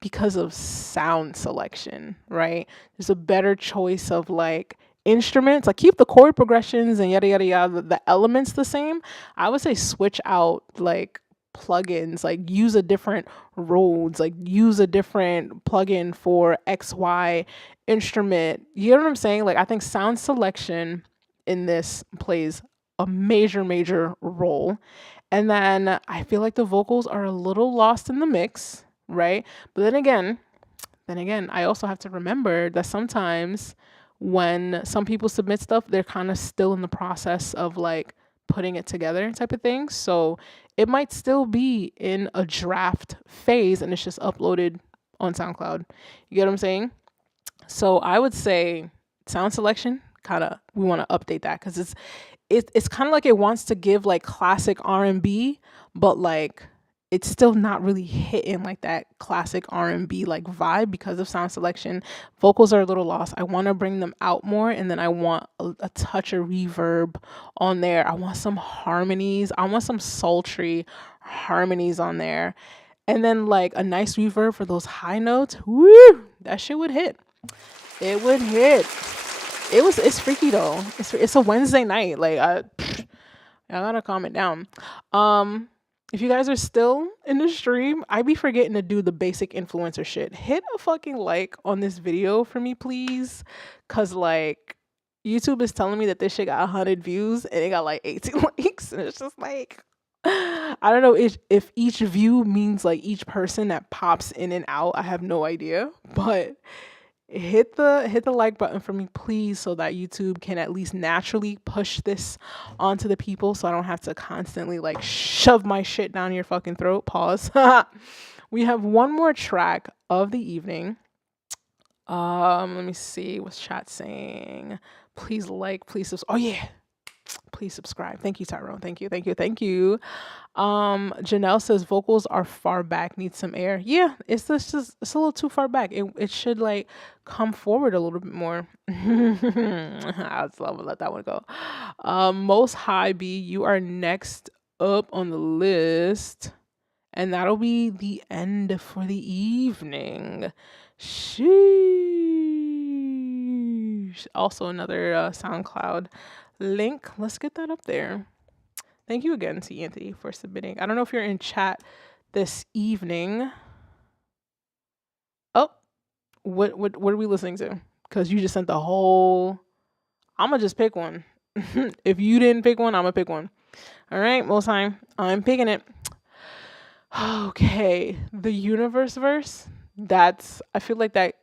because of sound selection, right? There's a better choice of like instruments, like keep the chord progressions and yada yada yada, the elements the same. I would say switch out like plugins, like use a different Rhodes, like use a different plugin for XY instrument. You know what I'm saying? Like I think sound selection in this plays a major role. And then I feel like the vocals are a little lost in the mix, right? But then again, I also have to remember that sometimes when some people submit stuff, they're kind of still in the process of like putting it together type of thing. So it might still be in a draft phase and it's just uploaded on SoundCloud. You get what I'm saying? So I would say sound selection, we want to update that because it's kind of like it wants to give like classic R&B, but like it's still not really hitting like that classic R&B like vibe because of sound selection. Vocals are a little lost. I want to bring them out more, and then I want a touch of reverb on there. I want some harmonies. I want some sultry harmonies on there, and then like a nice reverb for those high notes. Woo! That shit would hit. It would hit. It's freaky though. It's a Wednesday night. Like I gotta calm it down. If you guys are still in the stream, I be forgetting to do the basic influencer shit. Hit a fucking like on this video for me, please. Cause like YouTube is telling me that this shit got 100 views and it got like 18 likes. And it's just like, I don't know if each view means like each person that pops in and out. I have no idea. But hit the like button for me, please, so that YouTube can at least naturally push this onto the people so I don't have to constantly like shove my shit down your fucking throat. Pause. We have one more track of the evening. Let me see what's chat saying. Please like, please subscribe. Oh yeah. Please subscribe. Thank you, Tyrone. Thank you. Janelle says vocals are far back, need some air. Yeah, it's just it's a little too far back. It should like come forward a little bit more. I'll let that one go. Most High B, you are next up on the list. And that'll be the end for the evening. Sheesh. Also another SoundCloud link. Let's get that up there. Thank you again to Anthony for submitting. I don't know if you're in chat this evening. Oh, what are we listening to? Because you just sent the whole. I'm gonna just pick one. If you didn't pick one, I'm gonna pick one. All right, most time I'm picking it. Okay, the universe verse. I feel like that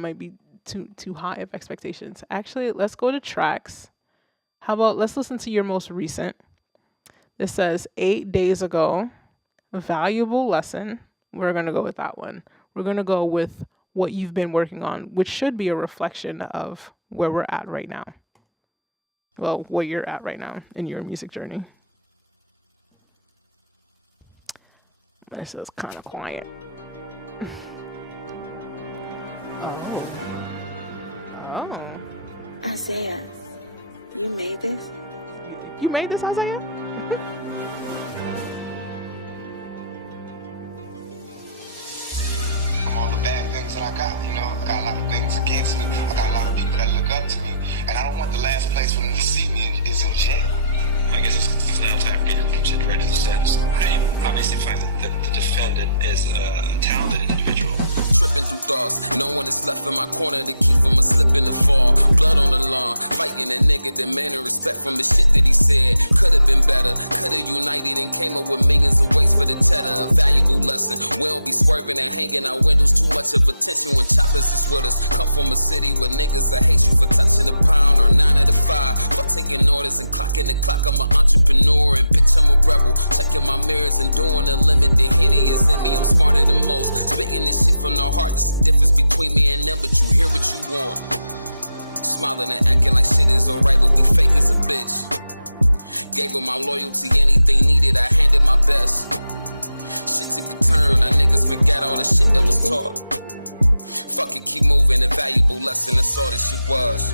might be too high of expectations. Actually, let's go to tracks. How about let's listen to your most recent. This says 8 days ago, valuable lesson. We're going to go with that one. We're going to go with what you've been working on, which should be a reflection of where we're at right now. Well, where you're at right now in your music journey. This is kind of quiet. Oh. Isaiah, you made this? You made this, Isaiah? Thoughts. No one is left in my corner to keep from a slip and a fall. Blood on the lawn, fighting a nigga, demanding respect from the shit that he said. Could've been better, could've united and came up with millions of ways for the cheddar. A valuable lesson. We don't be swerving and hanging our windows. Too much of attention when choppers is with us. Come from a city where niggas that hate you for touching a pound or 9 out of 5. Fuck taking orders and clocking the clock. I'm an entrepreneur and bitch I'm a rebel. Checking my mirrors and doing the limit. The Henny is in me, I'm smarter than most. Spitting this shit from the heart. There's a difference between me and them, but you hear what you want. Smiling and acting like shit is alright, but be fake as a bitch. Gave her my loyalty, anything needed, I handed my best. Shit took a turn, our niggas forgot all the shit that was taught. Fuck it, keep moving, a valuable lesson, that's all this shit was.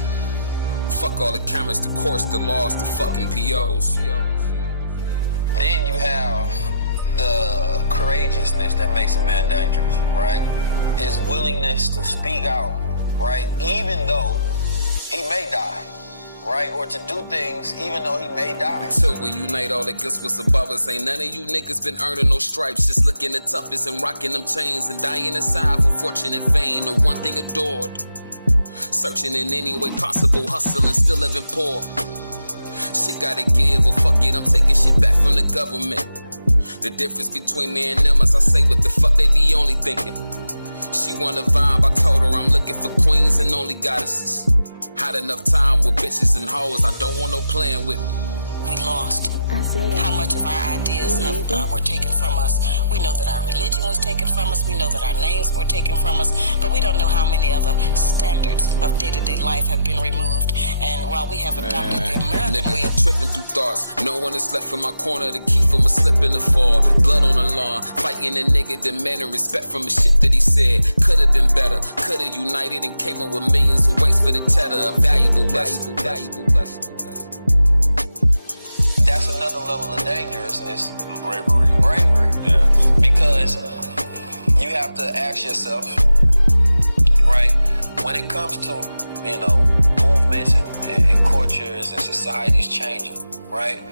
Fuck all the cameras, the course, the laws, the fucking POs. Then you have the courageousness that makes a man dangerous, right? His willingness to speak out, right? Even though he may die, right? Or to do things even though he may die. Until we unite, all that gets what's above us. Ain't none of you niggas been earning no stripes. Just looking the toughest and rocking them chains and dying aside for fortune and fame. The one thing adored. Searching in any way possible, hustling, still living poor. Shit gotta give, or fuck it, I'm taking shit back from the government. The difference between me and them is I say what the fuck they be only thinking. She want a vibe, I told her I'm looking for queens and only goddesses. Had enough time with bitches and hoes, I don't want no playing with me. We lost how much of our ideas were taken from us. We know that our religion was taken from us. We know that our names were taken from us. But we don't know how many other standards of day-to-day life have been removed. And while we have adopted the American way of tripping through thoughts, no one is left in my corner to keep from a slip and a fall. Blood on the lawn, fighting a nigga, demanding respect from the shit that he said. Could've been better, could've united and came up with millions of ways for the cheddar. A valuable lesson. That's another level of dangerousness. Bravery. Yeah. Because you have to ask yourself, right, when it comes to, you know, movements and cultures and societies changing, right?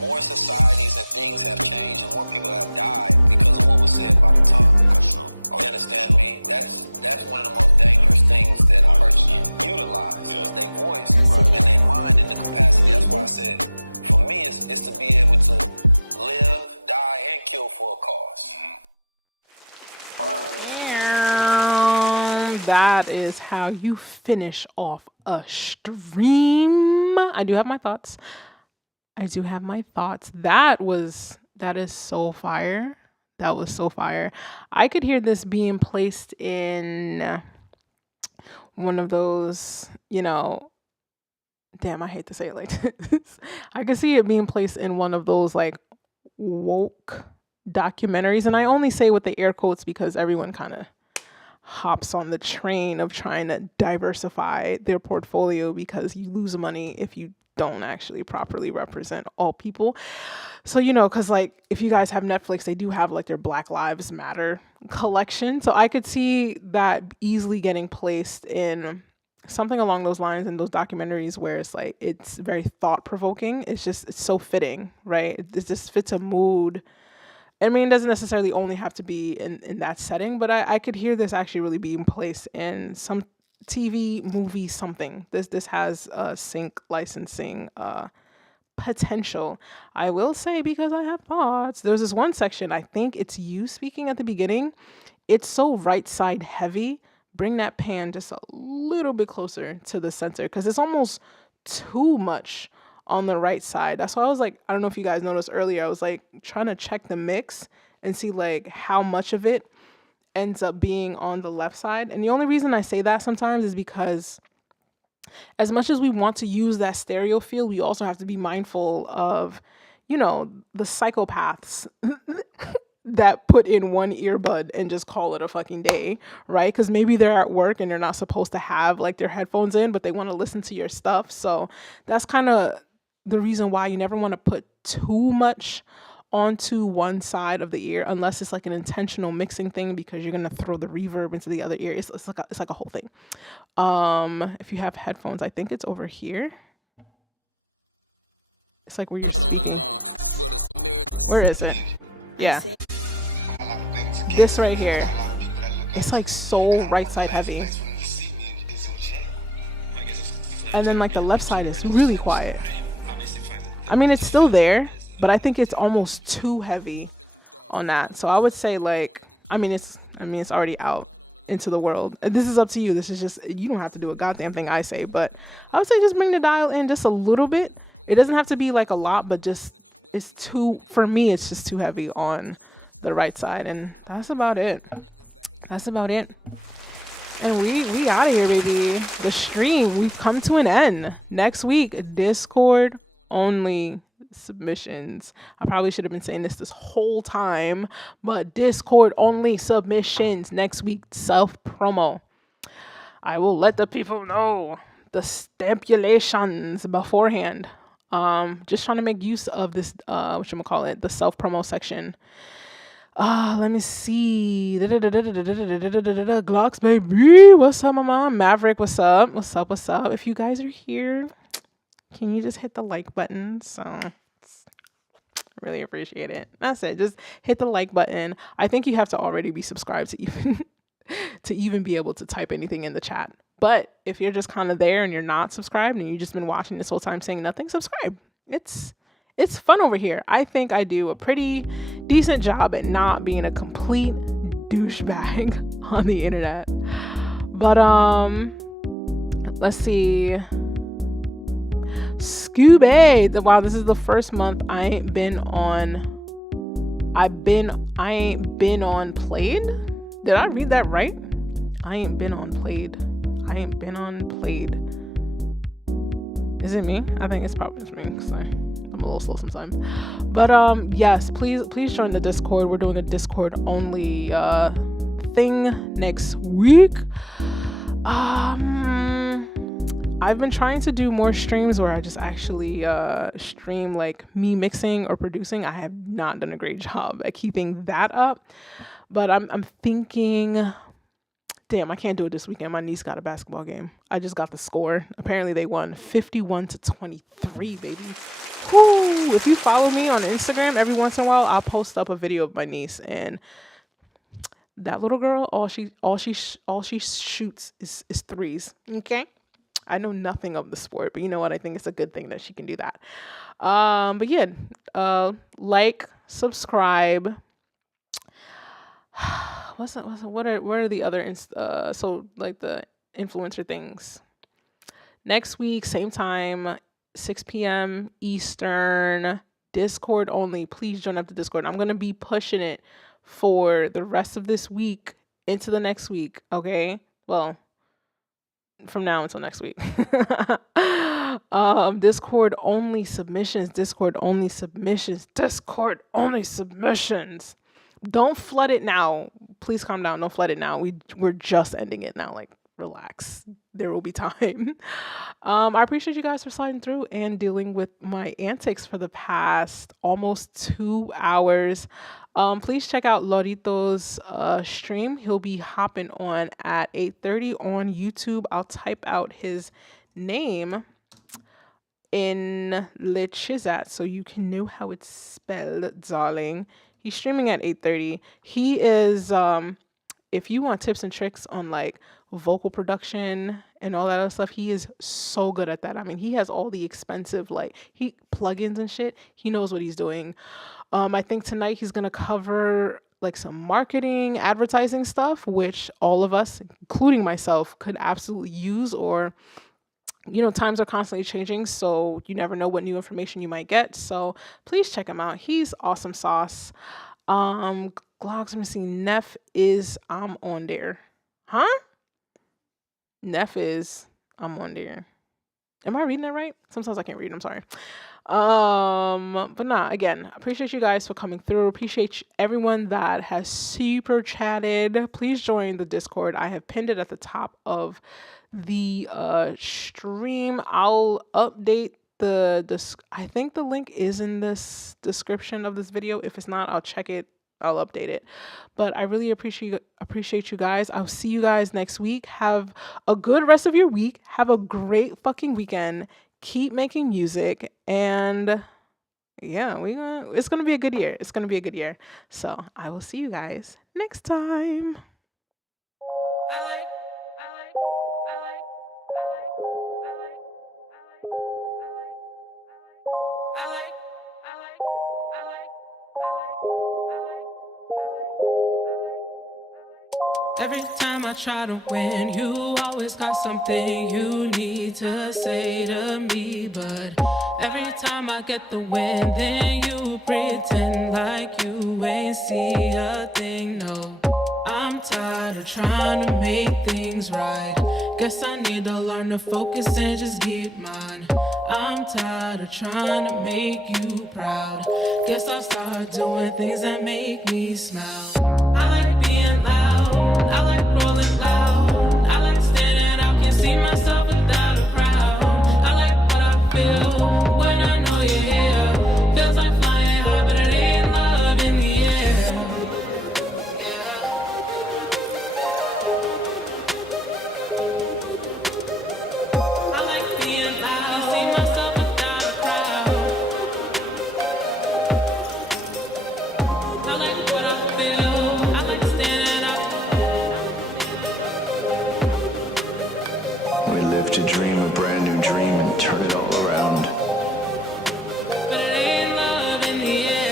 More societies and things have changed and more people have died because of what was said by the tongue. That's true. You understand me? That's one of the most dangerous things that a person can utilize is their voice and their mind in the capacity. That's why I said, for me, it's to be able to live, die, and kill for a cause. That is how you finish off a stream. I do have my thoughts. That is so fire. That was so fire. I could hear this being placed in one of those, you know, damn, I hate to say it like this. I could see it being placed in one of those like woke documentaries. And I only say with the air quotes because everyone kind of hops on the train of trying to diversify their portfolio because you lose money if you don't actually properly represent all people. So, you know, because like if you guys have Netflix, they do have like their Black Lives Matter collection. So I could see that easily getting placed in something along those lines in those documentaries where it's like it's very thought-provoking. It's so fitting, right? It just fits a mood. I mean, it doesn't necessarily only have to be in that setting, but I could hear this actually really being placed in some TV, movie, something. This has sync licensing potential. I will say, because I have thoughts, there's this one section, I think it's you speaking at the beginning. It's so right side heavy. Bring that pan just a little bit closer to the center because it's almost too much on the right side. That's why I was like, I don't know if you guys noticed earlier, I was like trying to check the mix and see like how much of it ends up being on the left side. And the only reason I say that sometimes is because as much as we want to use that stereo field, we also have to be mindful of, you know, the psychopaths that put in one earbud and just call it a fucking day, right? Because maybe they're at work and they're not supposed to have like their headphones in, but they want to listen to your stuff. So that's kind of the reason why you never want to put too much onto one side of the ear unless it's like an intentional mixing thing because you're going to throw the reverb into the other ear. It's like a whole thing. If you have headphones, I think it's over here. It's like where you're speaking. Where is it? Yeah. This right here. It's like so right side heavy. And then like the left side is really quiet. I mean, it's still there, but I think it's almost too heavy on that. So I would say like, it's already out into the world. This is up to you. This is just, you don't have to do a goddamn thing I say, but I would say just bring the dial in just a little bit. It doesn't have to be like a lot, but just, for me, it's just too heavy on the right side. And that's about it. And we out of here, baby. The stream, we've come to an end. Next week, Discord only submissions. I probably should have been saying this whole time, but Discord only submissions next week. Self promo. I will let the people know the stipulations beforehand. Just trying to make use of this the self promo section. Let me see. Glocks, baby. What's up, mama? Maverick, what's up? What's up? If you guys are here, can you just hit the like button? So really appreciate it. That's it. Just hit the like button. I think you have to already be subscribed to even be able to type anything in the chat. But if you're just kind of there and you're not subscribed and you've just been watching this whole time saying nothing, subscribe. It's fun over here. I think I do a pretty decent job at not being a complete douchebag on the internet. But let's see. Scooby. Wow, this is the first month I ain't been on Played. Did I read that right? I ain't been on Played. Is it me? I think it's probably just me because I'm a little slow sometimes. But yes, please join the Discord. We're doing a Discord only thing next week. I've been trying to do more streams where I just actually stream like me mixing or producing. I have not done a great job at keeping that up, but I'm thinking, damn, I can't do it this weekend. My niece got a basketball game. I just got the score. Apparently they won 51-23, baby. Whoo! If you follow me on Instagram, every once in a while I'll post up a video of my niece, and that little girl, all she shoots is threes. Okay? I know nothing of the sport, but you know what? I think it's a good thing that she can do that. But yeah, like, subscribe. What are the other so like the influencer things? Next week, same time, 6 p.m. Eastern, Discord only. Please join up the Discord. I'm gonna be pushing it for the rest of this week into the next week. Okay, well, from now until next week. Discord only submissions. Don't flood it now. Please calm down. Don't flood it now. We're just ending it now. Like, relax. There will be time. I appreciate you guys for sliding through and dealing with my antics for the past almost 2 hours. Please check out Lorito's stream. He'll be hopping on at 8:30 on YouTube. I'll type out his name in Le Chizat so you can know how it's spelled, darling. He's streaming at 8:30. He is, if you want tips and tricks on like vocal production and all that other stuff, he is so good at that. I mean, he has all the expensive plugins and shit. He knows what he's doing. I think tonight he's gonna cover like some marketing, advertising stuff, which all of us, including myself, could absolutely use. Or, times are constantly changing, so you never know what new information you might get. So please check him out. He's awesome sauce. Glocks, let me see. Neff is I'm on there. Huh? Neff is I'm on there. Am I reading that right? Sometimes I can't read. I'm sorry. But nah, again, appreciate you guys for coming through. Appreciate everyone that has super chatted. Please join the Discord. I have pinned it at the top of the stream. I'll update I think the link is in this description of this video. If it's not, I'll check it. I'll update it. But I really appreciate you guys. I'll see you guys next week. Have a good rest of your week. Have a great fucking weekend. Keep making music, and yeah, it's gonna be a good year. So I will see you guys next time. Every time I try to win, you always got something you need to say to me. But every time I get the win, then you pretend like you ain't see a thing. No, I'm tired of trying to make things right. Guess I need to learn to focus and just keep mine. I'm tired of trying to make you proud. Guess I'll start doing things that make me smile. I like being loud, I like rolling loud, I like standing out, can see myself without a crowd. I like what I feel when I know you're here. Feels like flying high, but it ain't love in the air. I like being loud, see myself without a crowd. I like what I feel, I like standing out. We live to dream a brand new dream and turn it all around. But it ain't love in the air.